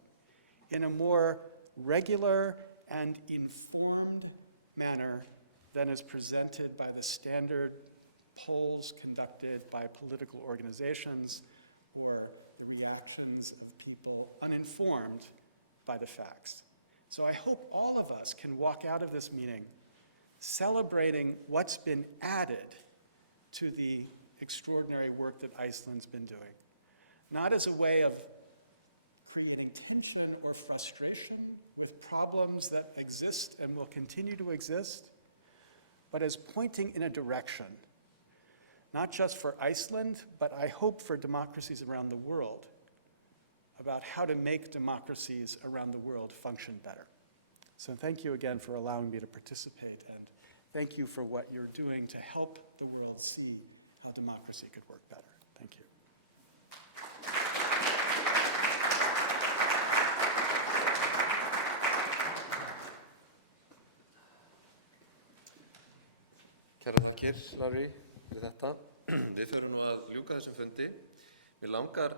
in a more regular and informed manner than is presented by the standard polls conducted by political organizations or the reactions of people uninformed by the facts. So I hope all of us can walk out of this meeting celebrating what's been added to the extraordinary work that Iceland's been doing, not as a way of creating tension or frustration with problems that exist and will continue to exist, but as pointing in a direction, not just for Iceland, but I hope for democracies around the world, about how to make democracies around the world function better. So thank you again for allowing me to participate, and thank you for what you're doing to help the world see how democracy could work better. Thank you. Kærar þakkir, Larry, fyrir þetta. Við förum nú að ljúka þessum fundi. Mér langar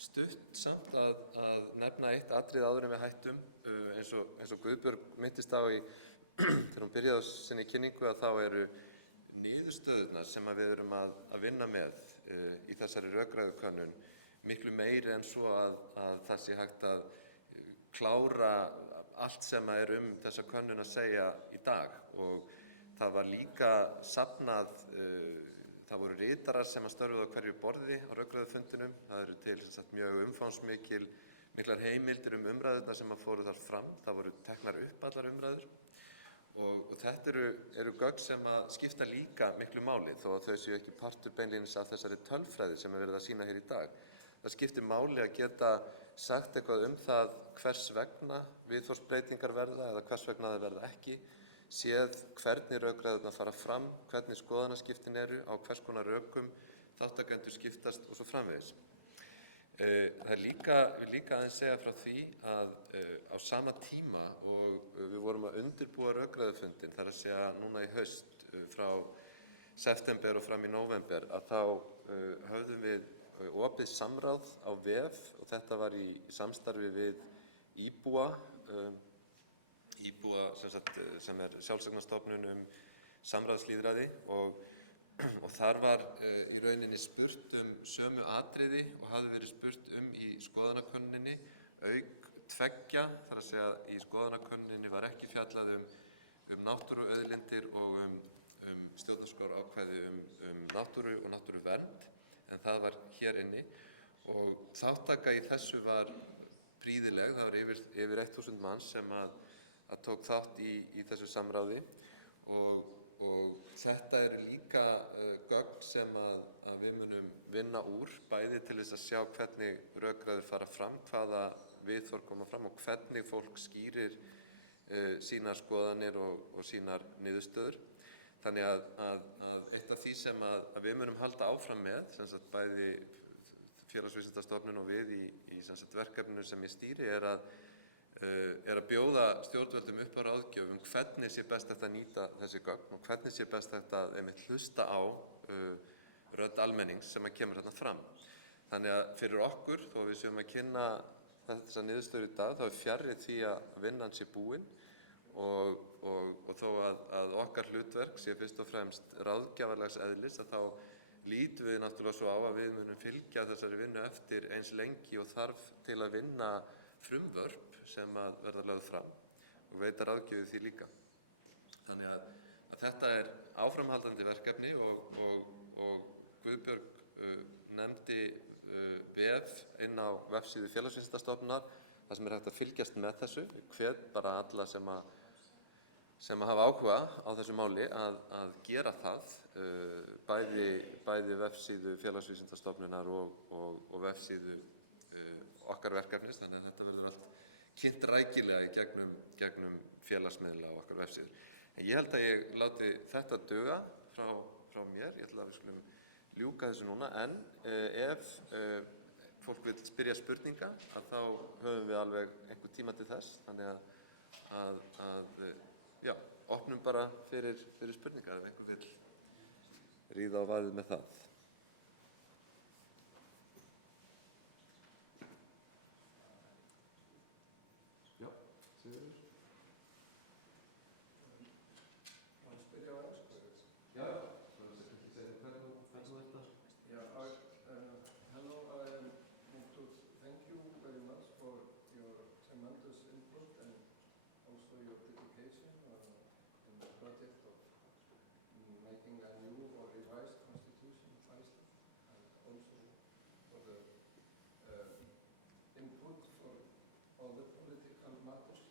stutt samt að nefna eitt atriði áður en við hættum, eins og Guðbjörg minntist á þegar hún byrjaði á sinni kynningu, að þá eru niðurstöðurnar sem við erum að vinna með í þessari rökræðukönnun miklu meiri en svo að það sé hægt að klára allt sem er þessa könnun að segja í dag. Og það var líka safnað, það voru ritarar sem störfuðu á hverju borði á rökræðufundinum. Það eru til mjög umfangsmiklar heimildir umræðurnar sem fóru þar fram. Það voru teknar upp allar umræður. Og þetta eru gögn sem skipta líka miklu máli, þó að þau séu ekki partur beinlínis af þessari tölfræði sem verið að sýna hér í dag. Það skiptir máli að geta sagt eitthvað það hvers vegna viðhorfsbreytingar verða eða hvers vegna það verða ekki, séð hvernig rökræðurnar fara fram, hvernig skoðanaskiptin eru, á hvers konar rökum þátttakendur skiptast og svo framvegis. Það er líka aðeins segja frá því að á sama tíma og við vorum að undirbúa rökræðufundin, þar að segja núna í haust, frá september og fram í nóvember, að þá höfðum við opið samráð á vef, og þetta var í samstarfi við íbúa sem er sjálfseignarstofnun samráðslýðræði, og þar var í rauninni spurt sömu atriði og hafði verið spurt í skoðanakönnuninni, auk tveggja, þar að segja að í skoðanakönnuninni var ekki fjallað náttúruauðlindir og stjórnarskrárákvæði náttúru og náttúruvernd, en það var hér inni, og þátttaka í þessu var prýðileg. Það var yfir 1000 manns sem að tók þátt í þessu samráði, og þetta eru líka gögn sem að við munum vinna úr, bæði til þess að sjá hvernig rökræður fara fram, hvaða viðhorf koma fram og hvernig fólk skýrir sínar skoðanir og sínar niðurstöður. Þannig að eitt af því sem að við munum halda áfram með, sem sagt bæði Félagsvísindastofnun og við í verkefninu sem ég stýri, er að bjóða stjórnvöldum upp á ráðgjöf hvernig sé best hægt að nýta þessi gögn og hvernig sé best hægt að hlusta á rödd almennings sem kemur þarna fram. Þannig að fyrir okkur, þó að við séum að kynna þessa niðurstöður í dag, þá er fjarri því að vinnan sé búin, og þó að okkar hlutverk sé fyrst og fremst ráðgjafarlegs eðlis, að þá lítum við náttúrulega svo á að við munum fylgja þessari vinnu eftir eins lengi og þarf til að vinna frumvörp sem að verða lögð fram og veita ráðgjöf því líka. Þannig að þetta er áframhaldandi verkefni, og Guðbjörg nefndi vef inn á vefsíðu Félagsvísindastofnunar. það sem hægt að fylgjast með þessu. Hvet bara alla sem hafa áhuga á þessu máli að gera það, bæði vefsíðu Félagsvísindastofnunar og vefsíðu okkar verkefnis, þannig að þetta verður allt kynnt rækilega í gegnum félagsmiðla og okkar vefsíður. En ég held að ég láti þetta duga frá mér, ég ætla að við skulum ljúka þessu núna, en ef fólk vil spyrja spurninga, þá höfum við alveg einhver tíma til þess, þannig að já, opnum bara fyrir spurningar ef einhver vill ríða á vaðið með það. Já, Sigurður? Má ég spyrja á ensku? Já, svo er þetta ekki segja hvernig þú ert það? Yeah, hello, I want to thank you very much for your tremendous input and also your dedication in the project of making a new or revised constitution of Iceland, and also for the input for all the political matters.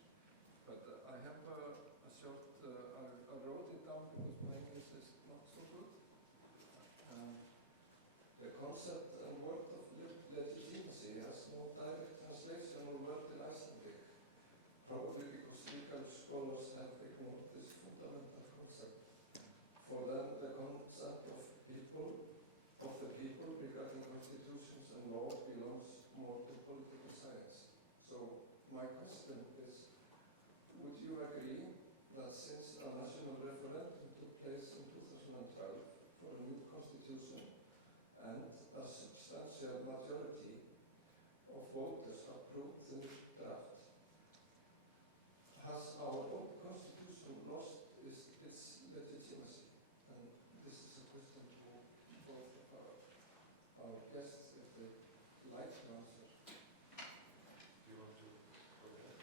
But I have a short, I wrote it down because my English is not so good. The concept and word of legitimacy has no direct translation or word in Icelandic, probably because legal scholars have ignored this fundamental concept. For them, the concept of the people regarding constitutions and law belongs more to political science. So my question is, would you agree that since a national referendum took place in 2012 for a new constitution, and a substantial majority of voters approved the draft, has our old constitution lost its legitimacy? And this is a question to both of our guests, if they like to answer. Do you want to go ahead?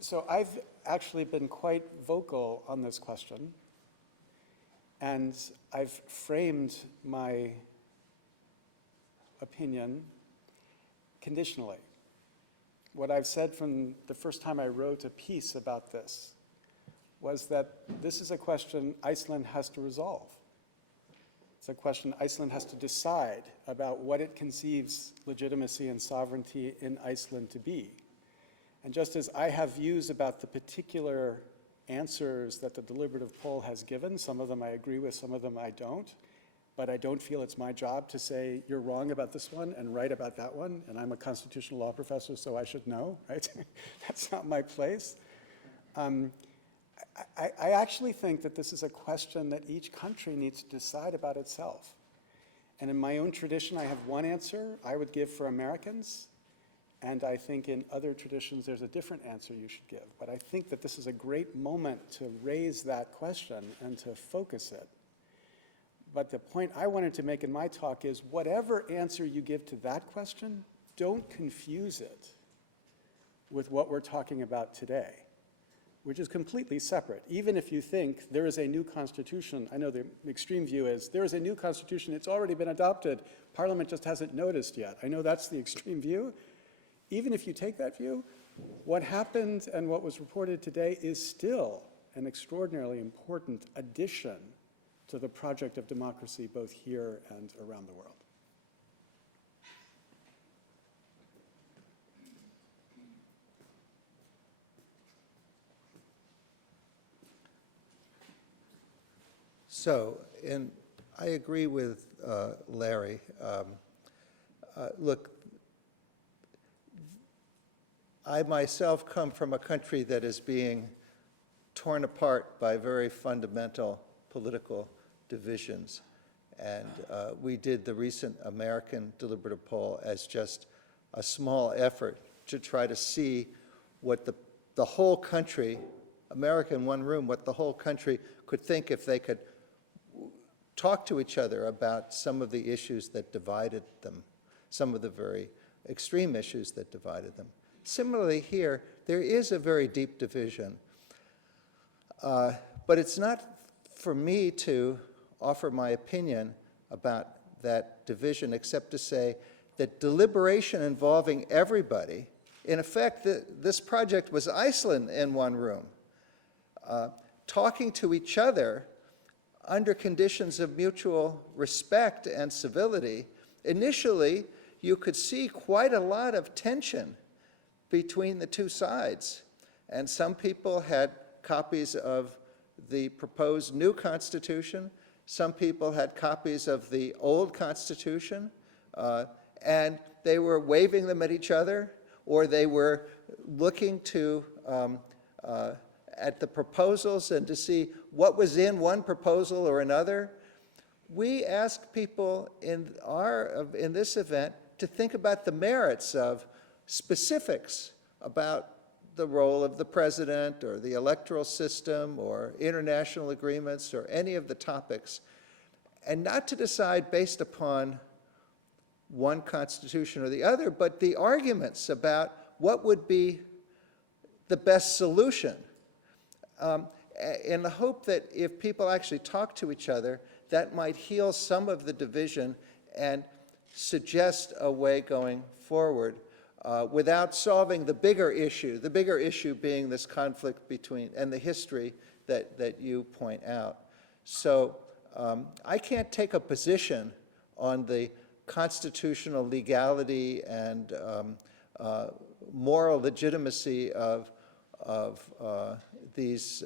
So I've actually been quite vocal on this question, and I've framed my opinion conditionally. What I've said from the first time I wrote a piece about this was that this is a question Iceland has to resolve. It's a question Iceland has to decide about what it conceives legitimacy and sovereignty in Iceland to be. And just as I have views about the particular answers that the deliberative poll has given, some of them I agree with, some of them I don't, but I don't feel it's my job to say, you're wrong about this one and right about that one, and I'm a constitutional law professor, so I should know, right? That's not my place. I actually think that this is a question that each country needs to decide about itself. And in my own tradition, I have one answer I would give for Americans, and I think in other traditions there's a different answer you should give. But I think that this is a great moment to raise that question and to focus it. But the point I wanted to make in my talk is whatever answer you give to that question, don't confuse it with what we're talking about today, which is completely separate. Even if you think there is a new constitution, I know the extreme view is there is a new constitution, it's already been adopted, Parliament just hasn't noticed yet. I know that's the extreme view. Even if you take that view, what happened and what was reported today is still an extraordinarily important addition to the project of democracy both here and around the world. So, and I agree with Larry. Look, I myself come from a country that is being torn apart by very fundamental political divisions. And we did the recent American deliberative poll as just a small effort to try to see what the whole country, America in one room, what the whole country could think if they could talk to each other about some of the issues that divided them, some of the very extreme issues that divided them. Similarly here, there is a very deep division, but it's not for me to offer my opinion about that division, except to say that deliberation involving everybody, in effect, this project was Iceland in one room, talking to each other under conditions of mutual respect and civility. Initially, you could see quite a lot of tension between the two sides. And some people had copies of the proposed new Constitution. Some people had copies of the old Constitution. And they were waving them at each other, or they were looking to at the proposals and to see what was in one proposal or another. We asked people in this event to think about the merits of specifics about the role of the president or the electoral system or international agreements or any of the topics, and not to decide based upon one constitution or the other, but the arguments about what would be the best solution, in the hope that if people actually talk to each other, that might heal some of the division and suggest a way going forward without solving the bigger issue being this conflict between, and the history that you point out. So I can't take a position on the constitutional legality and moral legitimacy of these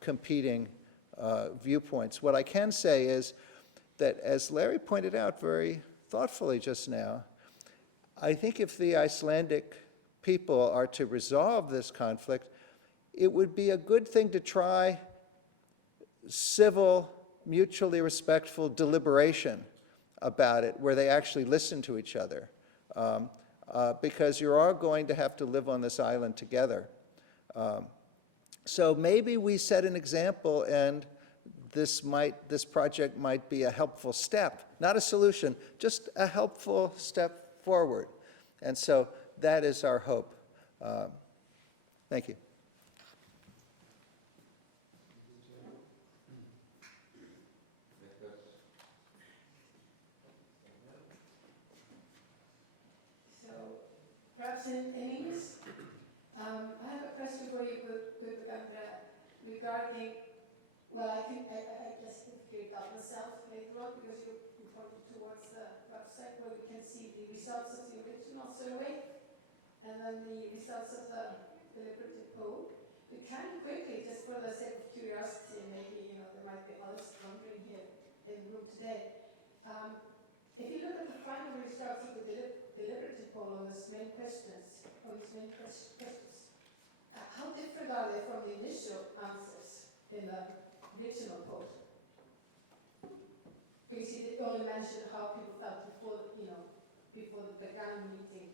competing viewpoints. What I can say is that, as Larry pointed out very thoughtfully just now, I think if the Icelandic people are to resolve this conflict, it would be a good thing to try civil, mutually respectful deliberation about it, where they actually listen to each other, because you're all going to have to live on this island together. So maybe we set an example, and this project might be a helpful step, not a solution, just a helpful step forward. And so that is our hope. Thank you. So perhaps in English, I have a question for you, regarding, well, I just figured it out myself later on, because you pointed towards the website where we can see the results of the original survey and then the results of the deliberative poll. But kind of quickly, just for the sake of curiosity, and maybe there might be others wondering here in the room today. If you look at the final results of the deliberative poll on these main questions, how different are they from the initial answers in the original poll? Because you only mentioned how people felt before the began meeting.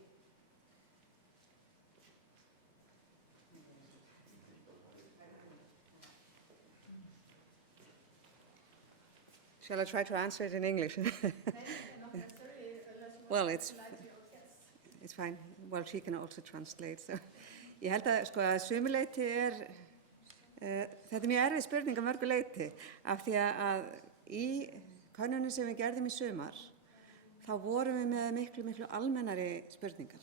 Shall I try to answer it in English? Well, it's fine. Well, she can also translate. So. Ég held að sumuleyti þetta er mjög erfið spurning að mörgu leyti, af því að í könnunin sem við gerðum í sumar, þá vorum við með miklu almennari spurningar.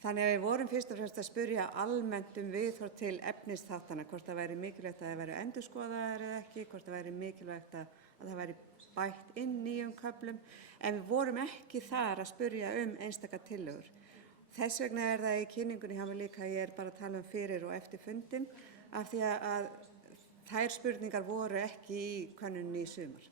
Þannig að við vorum fyrst og fremst að spyrja almennt viðhorf til efnisþáttanna, hvort það væri mikilvægt að það væri endurskoðaðar eða ekki, hvort það væri mikilvægt að það væri bætt inn nýjum köflum, en við vorum ekki þar að spyrja einstaka tillögur. Þess vegna það í kynningunni hjá mig líka, ég bara að tala fyrir og eftir fundin, af því að þær spurningar voru ekki í könnuninni í sumar.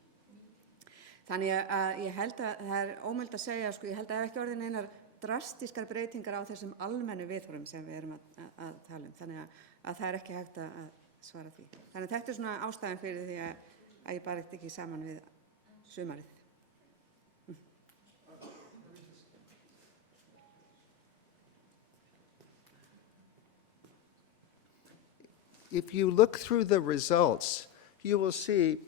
Þannig að ég held að það ómögulegt að segja, ég held að það ekki orðið neinar drastískar breytingar á þessum almennu viðhorfum sem við erum að tala um. Þannig að það ekki hægt að svara því. Þannig að þetta svona ástæðan fyrir því að ég bara ekki saman við sumarið. If you look through the results, you will see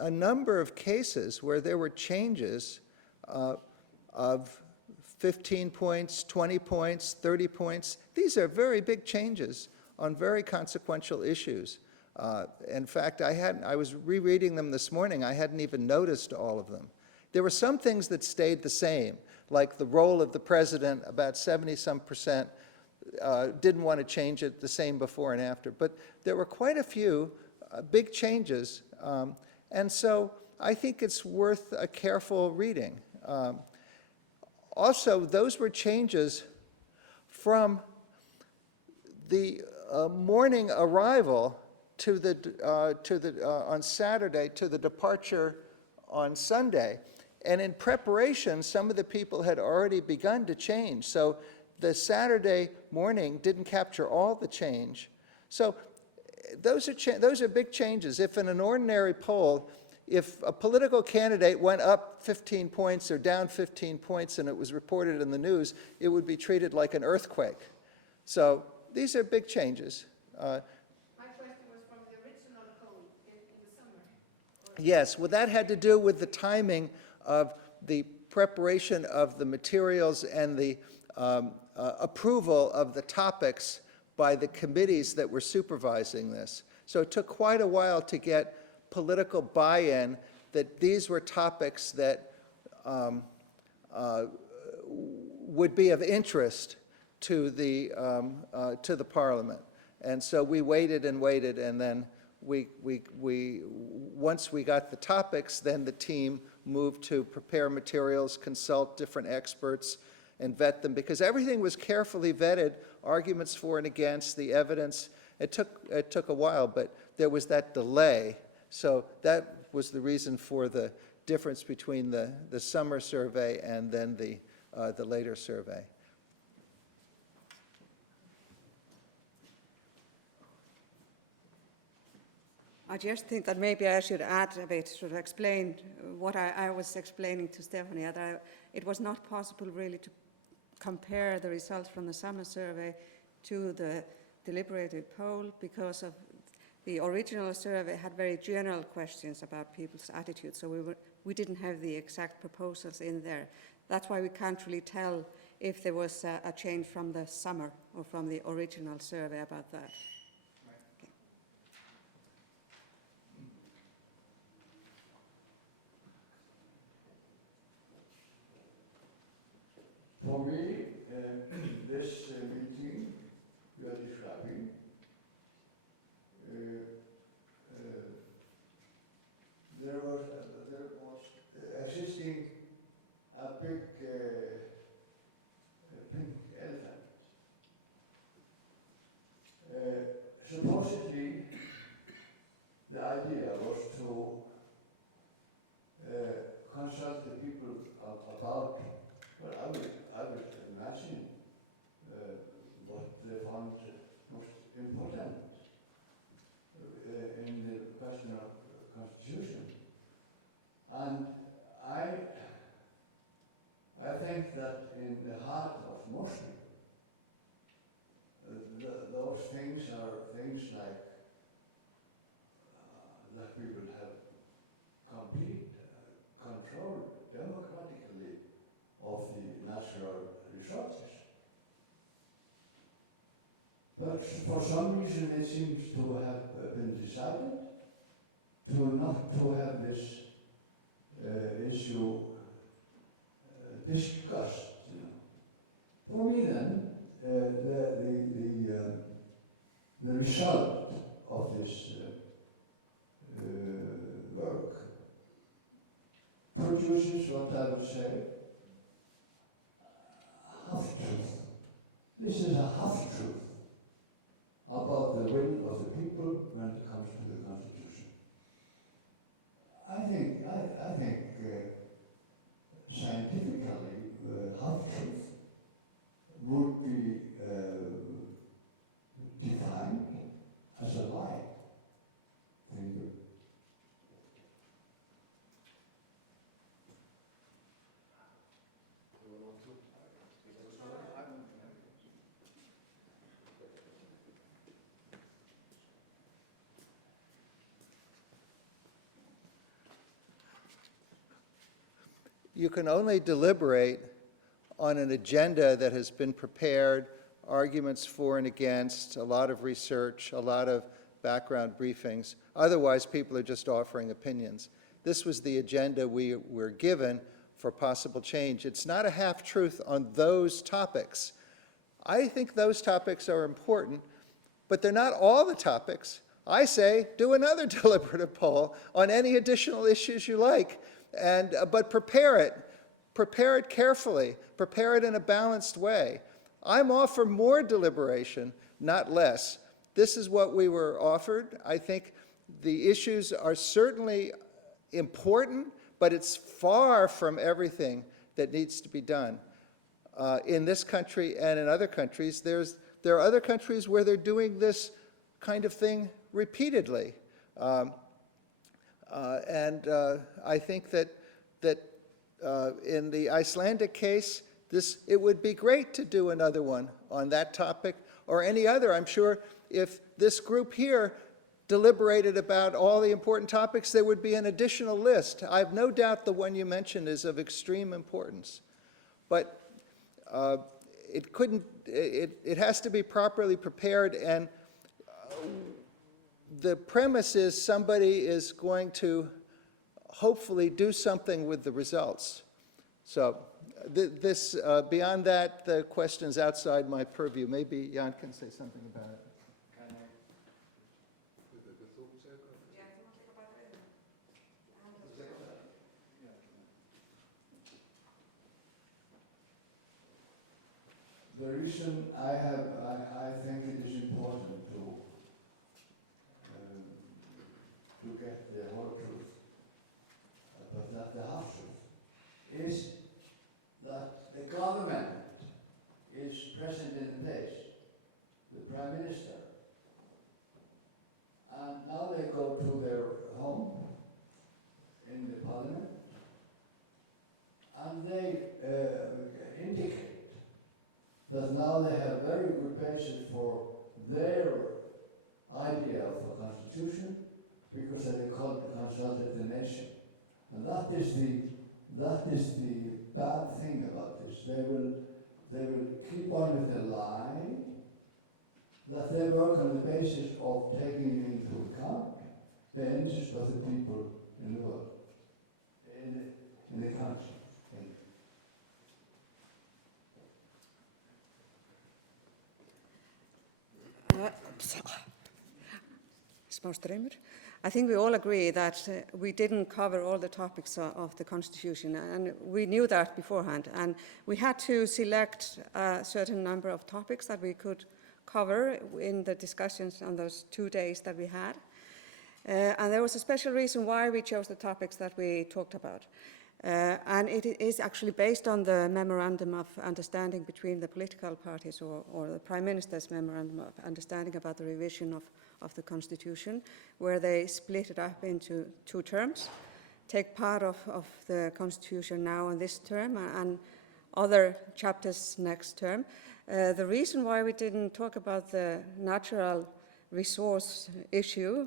a number of cases where there were changes of 15 points, 20 points, 30 points. These are very big changes on very consequential issues. In fact, I was rereading them this morning. I hadn't even noticed all of them. There were some things that stayed the same, like the role of the president, about 70-some%. Didn't want to change it, the same before and after. But there were quite a few big changes, and so I think it's worth a careful reading. Also, those were changes from the morning arrival on Saturday to the departure on Sunday. And in preparation, some of the people had already begun to change. So the Saturday morning didn't capture all the change. So those are big changes. If in an ordinary poll, if a political candidate went up 15 points or down 15 points and it was reported in the news, it would be treated like an earthquake. So these are big changes. My question was from the original poll in the summer. Yes, well, that had to do with the timing of the preparation of the materials and the approval of the topics by the committees that were supervising this. So it took quite a while to get political buy-in that these were topics that would be of interest to the Parliament. And so we waited and waited, and then once we got the topics, then the team moved to prepare materials, consult different experts, and vet them, because everything was carefully vetted, arguments for and against, the evidence. It took a while, but there was that delay. So that was the reason for the difference between the summer survey and then the later survey. I just think that maybe I should add a bit, sort of explain what I was explaining to Stephanie, that it was not possible really to compare the results from the summer survey to the deliberative poll, because of the original survey had very general questions about people's attitudes, so we didn't have the exact proposals in there. That's why we can't really tell if there was a change from the summer or from the original survey about that. For me, this meeting you are describing, there was existing a big pink elephant. Supposedly, the idea was to consult the people about, well, I would imagine what they found most important in the question of constitution. And I think that in the heart of most people, those things are things like that we will have complete control democratically of the natural resources. But for some reason it seems to have been decided to not to have this issue discussed. For me then, the result of this work produces what I would say half-truth. This is a half-truth about the will of the people when it comes to the Constitution. I think scientifically, half-truth would be defined as a lie. Thank you. You can only deliberate on an agenda that has been prepared, arguments for and against, a lot of research, a lot of background briefings. Otherwise, people are just offering opinions. This was the agenda we were given for possible change. It's not a half-truth on those topics. I think those topics are important, but they're not all the topics. I say, do another deliberative poll on any additional issues you like, but prepare it carefully, prepare it in a balanced way. I'm all for more deliberation, not less. This is what we were offered. I think the issues are certainly important, but it's far from everything that needs to be done. In this country and in other countries, there are other countries where they're doing this kind of thing repeatedly. I think that in the Icelandic case, it would be great to do another one on that topic or any other. I'm sure if this group here deliberated about all the important topics, there would be an additional list. I have no doubt the one you mentioned is of extreme importance. But it has to be properly prepared, and the premise is somebody is going to hopefully do something with the results. So beyond that, the question's outside my purview. Maybe Jan can say something about it. The reason I think it is important to get the whole truth, but not the half truth, is that the government is present in the place, the Prime Minister, and now they go to their home in the Parliament, and they indicate that now they have very good basis for their idea of a constitution because they consulted the nation. And that is the bad thing about this. They will keep on with the lie that they work on the basis of taking into account the interest of the people in the world, in the country. I think we all agree that we didn't cover all the topics of the Constitution, and we knew that beforehand. And we had to select a certain number of topics that we could cover in the discussions on those 2 days that we had. And there was a special reason why we chose the topics that we talked about. And it is actually based on the Memorandum of Understanding between the political parties, or the Prime Minister's Memorandum of Understanding about the revision of the Constitution, where they split it up into 2 terms, take part of the Constitution now in this term and other chapters next term. The reason why we didn't talk about the natural resource issue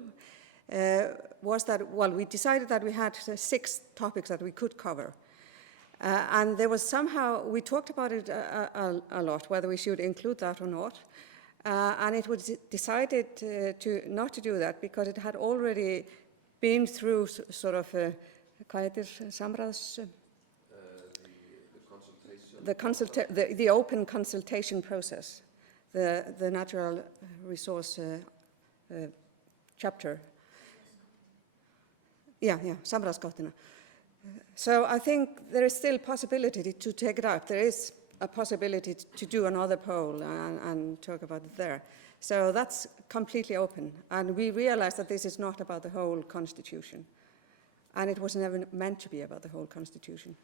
was that, well, we decided that we had 6 topics that we could cover. And there was somehow, we talked about it a lot, whether we should include that or not. And it was decided not to do that because it had already been through sort of, the open consultation process, the natural resource chapter. Yeah, samráðsgáttina. So I think there is still possibility to take it up. There is a possibility to do another poll and talk about it there. So that's completely open. And we realize that this is not about the whole Constitution. And it was never meant to be about the whole Constitution.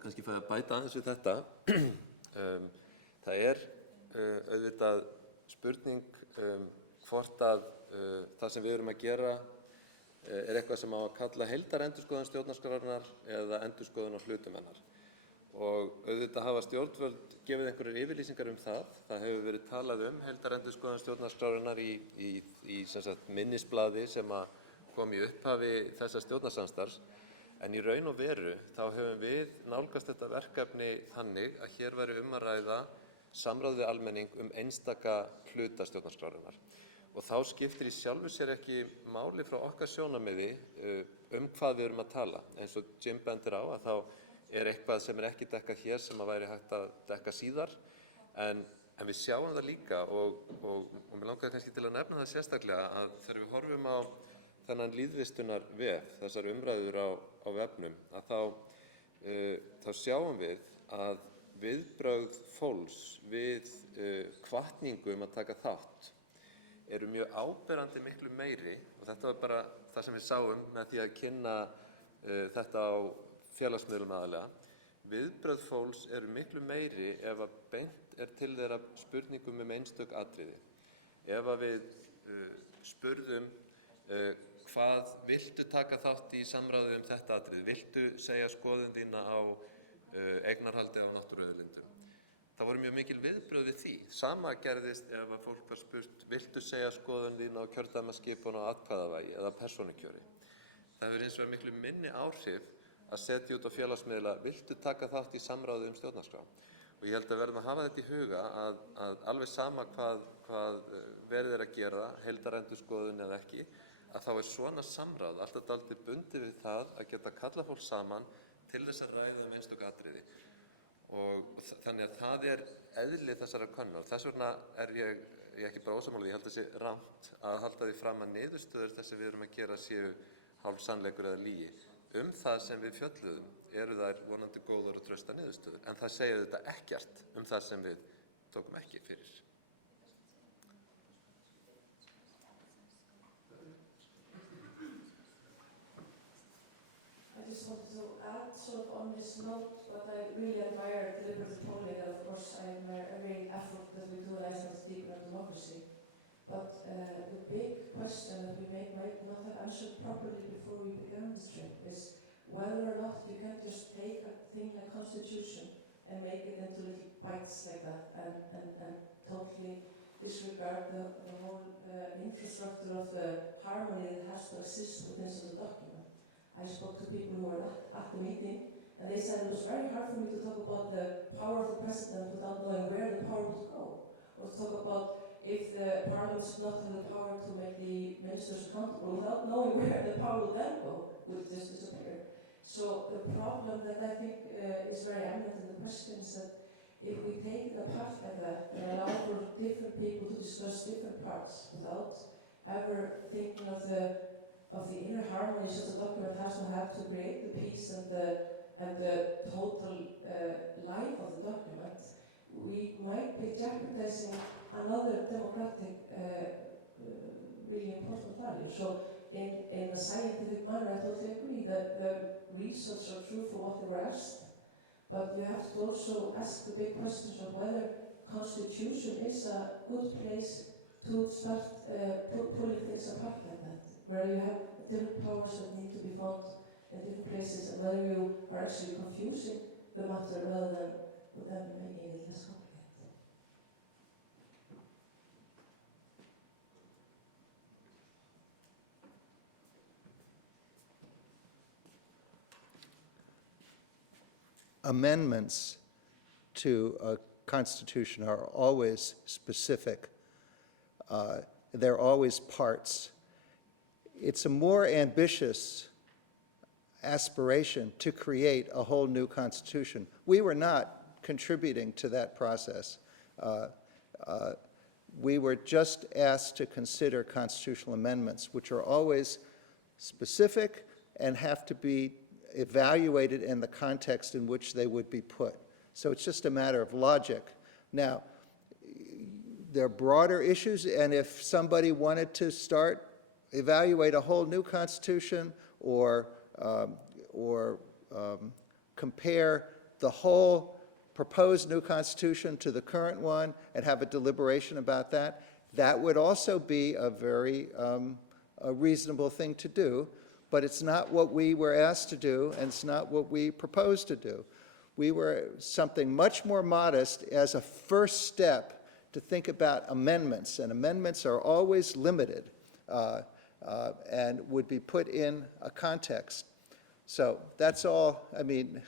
Kannski fæ að bæta aðeins við þetta. Það auðvitað spurning hvort að það sem við erum að gera eitthvað sem á að kalla heildarendurskoðun stjórnarskrárinnar eða endurskoðun á hlutum hennar. Og auðvitað hafa stjórnvöld gefið einhverjar yfirlýsingar það. Það hefur verið talað heildarendurskoðun stjórnarskrárinnar í sem sagt minnisblaði sem kom í upphafi þessa stjórnarsamstarfs. En í raun og veru þá höfum við nálgast þetta verkefni þannig að hér væri að ræða samráð við almenning einstaka hluta stjórnarskrárinnar. Og þá skiptir í sjálfu sér ekki máli frá okkar sjónarmiði hvað við erum að tala. Eins og Jim bendir á að þá eitthvað sem ekki dekkað hér sem að væri hægt að dekka síðar. En við sjáum það líka og mér langar kannski til að nefna það sérstaklega að þegar við horfum á þennan lýðvistunarvef, þessar umræður á vefnum, að þá sjáum við að viðbrögð fólks við hvatningu að taka þátt eru mjög áberandi miklu meiri, og þetta var bara það sem við sáum með því að kynna þetta á félagsmiðlum aðalega. Viðbrögð fólks eru miklu meiri ef að beint til þeirra spurningum einstök atriði. Ef að við spurðum hvað viltu taka þátt í samráði þetta atriði, viltu segja skoðun þína á eignarhaldi á náttúruauðlindum. Það voru mjög mikil viðbrögð við því. Sama gerðist ef að fólk var spurt, viltu segja skoðun þína á kjördæmaskipun á atkvæðavægi eða persónukjöri. Það hefur hins vegar miklu minni áhrif að setja út á félagsmiðla, viltu taka þátt í samráði stjórnarskrá. Og ég held að verðum að hafa þetta í huga að alveg sama hvað verið að gera, heildarendurskoðun eða ekki, að þá svona samráð alltaf dálítið bundið við það að geta kalla fólk saman til þess að ræða einstök atriði. Og þannig að það eðli þessara könnu. Þess vegna ég ekki bara ósammála því, ég held að sé rangt að halda því fram að niðurstöður þess að við erum að gera séu hálfsannleikur eða lygi. Það sem við fjölluðum eru þær vonandi góðar og trausta niðurstöður, en það segir þetta ekkert það sem við tókum ekki fyrir. I just wanted to add sort of on this note, but I really admire deliberative polling, and of course I admire every effort that we do in Iceland to deepen our democracy. But the big question that we might not have answered properly before we began this trip is whether or not you can just take a thing like constitution and make it into little bites like that and totally disregard the whole infrastructure of the harmony that has to exist within such a document. I spoke to people who were at the meeting, and they said it was very hard for me to talk about the power of the president without knowing where the power would go, or to talk about if the parliament should not have the power to make the ministers accountable without knowing where the power would then go, would just disappear. So the problem that I think is very eminent in the question is that if we take it apart like that and allow for different people to discuss different parts without ever thinking of the inner harmony such a document has to have to create the peace and the total life of the document, we might be jeopardizing another democratic really important value. So in a scientific manner, I totally agree that the results are true for what they were asked, but you have to also ask the big questions of whether constitution is a good place to start pulling things apart like that, where you have different powers that need to be found in different places, and whether you are actually confusing the matter rather than making it less complicated. Amendments to a constitution are always specific. They're always parts. It's a more ambitious aspiration to create a whole new constitution. We were not contributing to that process. We were just asked to consider constitutional amendments, which are always specific and have to be evaluated in the context in which they would be put. So it's just a matter of logic. Now, there are broader issues, and if somebody wanted to evaluate a whole new constitution or compare the whole proposed new constitution to the current one and have a deliberation about that, that would also be a very a reasonable thing to do. But it's not what we were asked to do, and it's not what we proposed to do. We were something much more modest as a first step to think about amendments, and amendments are always limited and would be put in a context. So that's all. I mean,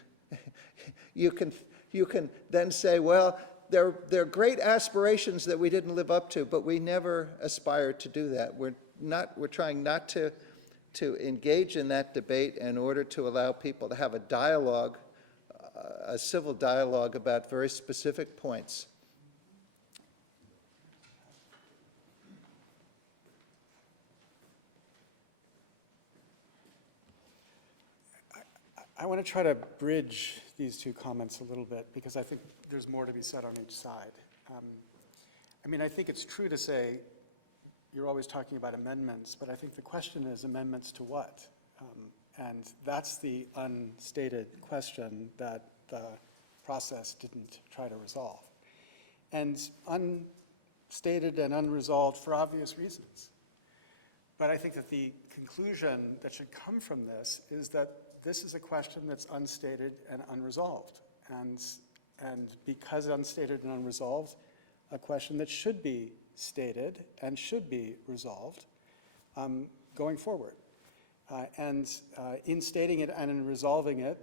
you can then say, well, there are great aspirations that we didn't live up to, but we never aspired to do that. We're trying not to engage in that debate in order to allow people to have a dialogue, a civil dialogue about very specific points. I want to try to bridge these two comments a little bit because I think there's more to be said on each side. I mean, I think it's true to say you're always talking about amendments, but I think the question is amendments to what? And that's the unstated question that the process didn't try to resolve. And unstated and unresolved for obvious reasons. But I think that the conclusion that should come from this is that this is a question that's unstated and unresolved. And because unstated and unresolved, a question that should be stated and should be resolved going forward. In stating it and in resolving it,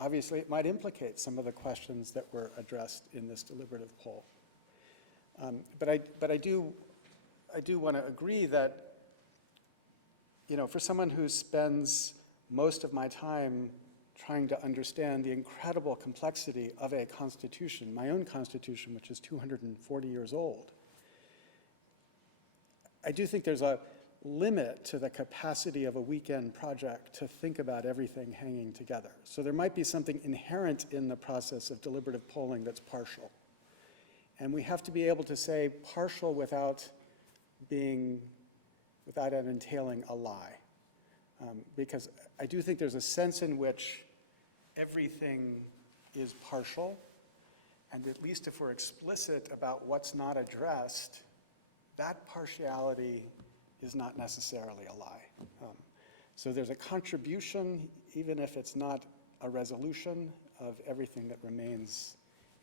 obviously it might implicate some of the questions that were addressed in this deliberative poll. But I do want to agree that, you know, for someone who spends most of my time trying to understand the incredible complexity of a constitution, my own constitution, which is 240 years old, I do think there's a limit to the capacity of a weekend project to think about everything hanging together. So there might be something inherent in the process of deliberative polling that's partial. And we have to be able to say partial without it entailing a lie. Because I do think there's a sense in which everything is partial, and at least if we're explicit about what's not addressed, that partiality is not necessarily a lie. So there's a contribution, even if it's not a resolution, of everything that remains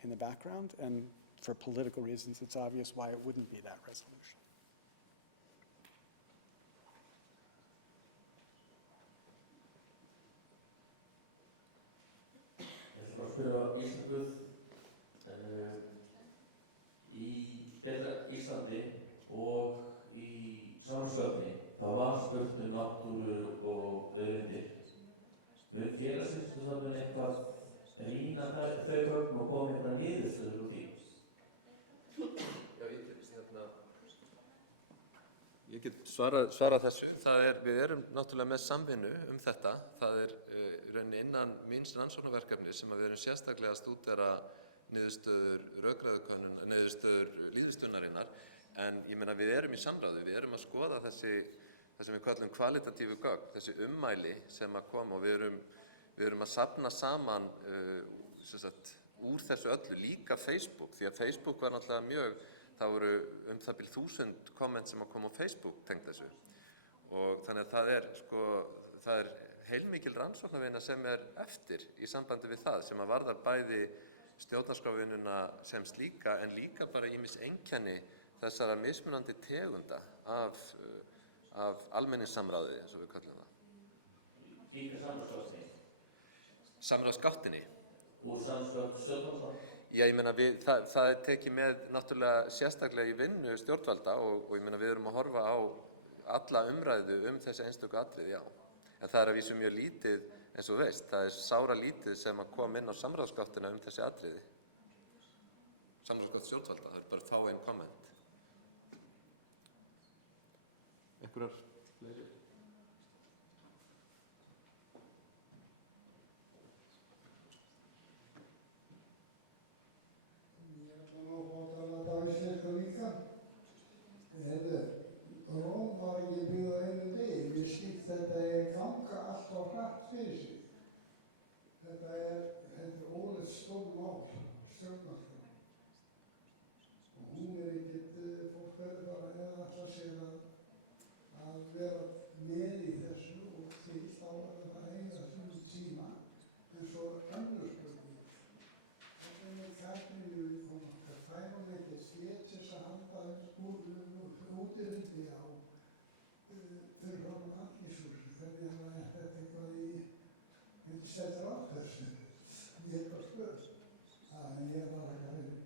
in the background, and for political reasons, it's obvious why it wouldn't be that resolution. Í betra Íslandi og í samráðsgögninni, það var spurt náttúru og auðlindir. Mun félagsvísindastofnun eitthvað rýna þau gögn og koma eitthvað niðurstöður úr því? Ég get svarað þessu. Við erum náttúrulega með samvinnu þetta. Það rauninni innan míns rannsóknarverkefni sem við erum sérstaklega að stúdera niðurstöður Rökræðukönnun, niðurstöður lýðstöðunarinnar. En ég meina við erum í samráði, við erum að skoða það sem við kallum kvalitatífu gögn, þessi ummæli sem að koma og við erum að safna saman úr þessu öllu, líka Facebook, því að Facebook var náttúrulega það voru það bil 1000 komment sem að koma á Facebook tengt þessu. Og þannig að það er heilmikil rannsóknarvinna sem eftir í sambandi við það sem að varðar bæði stjórnarskrárvinnuna sem slíka en líka bara ýmis einkenni þessara mismunandi tegunda af almenningssamráði, eins og við kallum það. Líka samráðsgáttinni? Samráðsgáttinni? Úr samráðsgátt stjórnvalda? Já, ég meina það tekið með náttúrulega sérstaklega í vinnu stjórnvalda og ég meina við erum að horfa á alla umræðu þessi einstöku atriði, já. En það að vísu mjög lítið, eins og þú veist, það sára lítið sem að koma inn á samráðsgáttina þessi atriði. Samráðsgátt stjórnvalda, það bara fáein komment. Einhverjar fleiri? Róm var ekki byggð á einum degi. Mér skilst þetta ganga allt á hratt fyrir sig. Þetta óleitt stór mál, stjórnarskrá. Og hún ekkert, fólk verður bara eða ætla sér að vera með í þessu og því þá það eiga svona tíma en svo önnur spurning. Þetta með kærninu viðkomandi, fær hún ekkert skét til þess að halda útirindi á fyrir fram alþingishúsinu, hvernig þetta eitthvað stendur á þessu. Ég bara spurt. En ég var ekki að vera.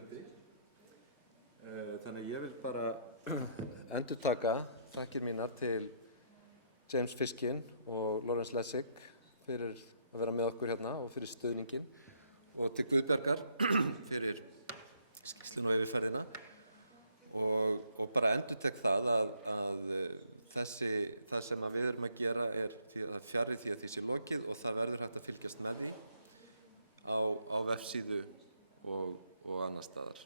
fundi. Þannig að ég vil bara endurtaka þakkir mínar til James Fiskinn og Lawrence Lessig fyrir að vera með okkur hérna og fyrir stuðninginn og til Guðbjargar fyrir skýrsluna og yfirferðina og bara endurtek það að það sem við erum að gera er fjarri því að því sé lokið og það verður hægt að fylgjast með því á vefsíðu og annar staðar.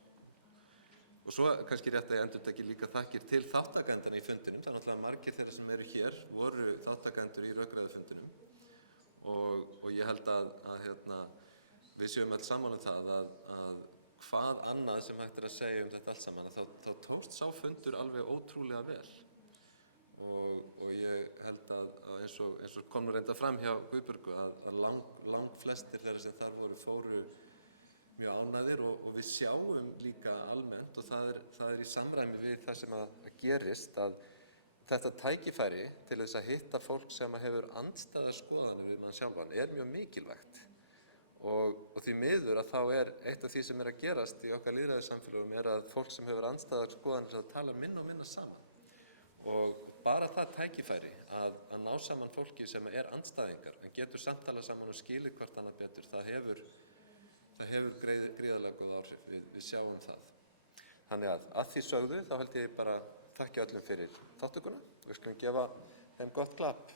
Og svo kannski rétt að ég endurtaki líka þakkir til þáttakendana í fundinum. Það er náttúrulega margir þeirra sem eru hér voru þáttakendur í Rökræðufundinum og ég held að við séum öll saman það að hvað annað sem hægt er að segja þetta allt saman, þá tókst sá fundur alveg ótrúlega vel. Og ég held að eins og kom nú reynda fram hjá Guðbjörgu að lang flestir þeirra sem þar fóru mjög ánægðir og við sjáum líka almennt og það er í samræmi við það sem að gerist að þetta tækifæri til þess að hitta fólk sem hefur andstæðar skoðanir við mann sjálfan er mjög mikilvægt og því miður að þá er eitt af því sem er að gerast í okkar lýðræðissamfélögum er að fólk sem hefur andstæðar skoðanir að tala minna og minna saman og bara það tækifæri að ná saman fólki sem er andstæðingar en getur samtala saman og skilið hvort annað betur, það hefur gríðarlega góð áhrif, við sjáum það. Þannig að því sögðu þá held ég bara þakka öllum fyrir þátttökuna og við skulum gefa þeim gott klapp.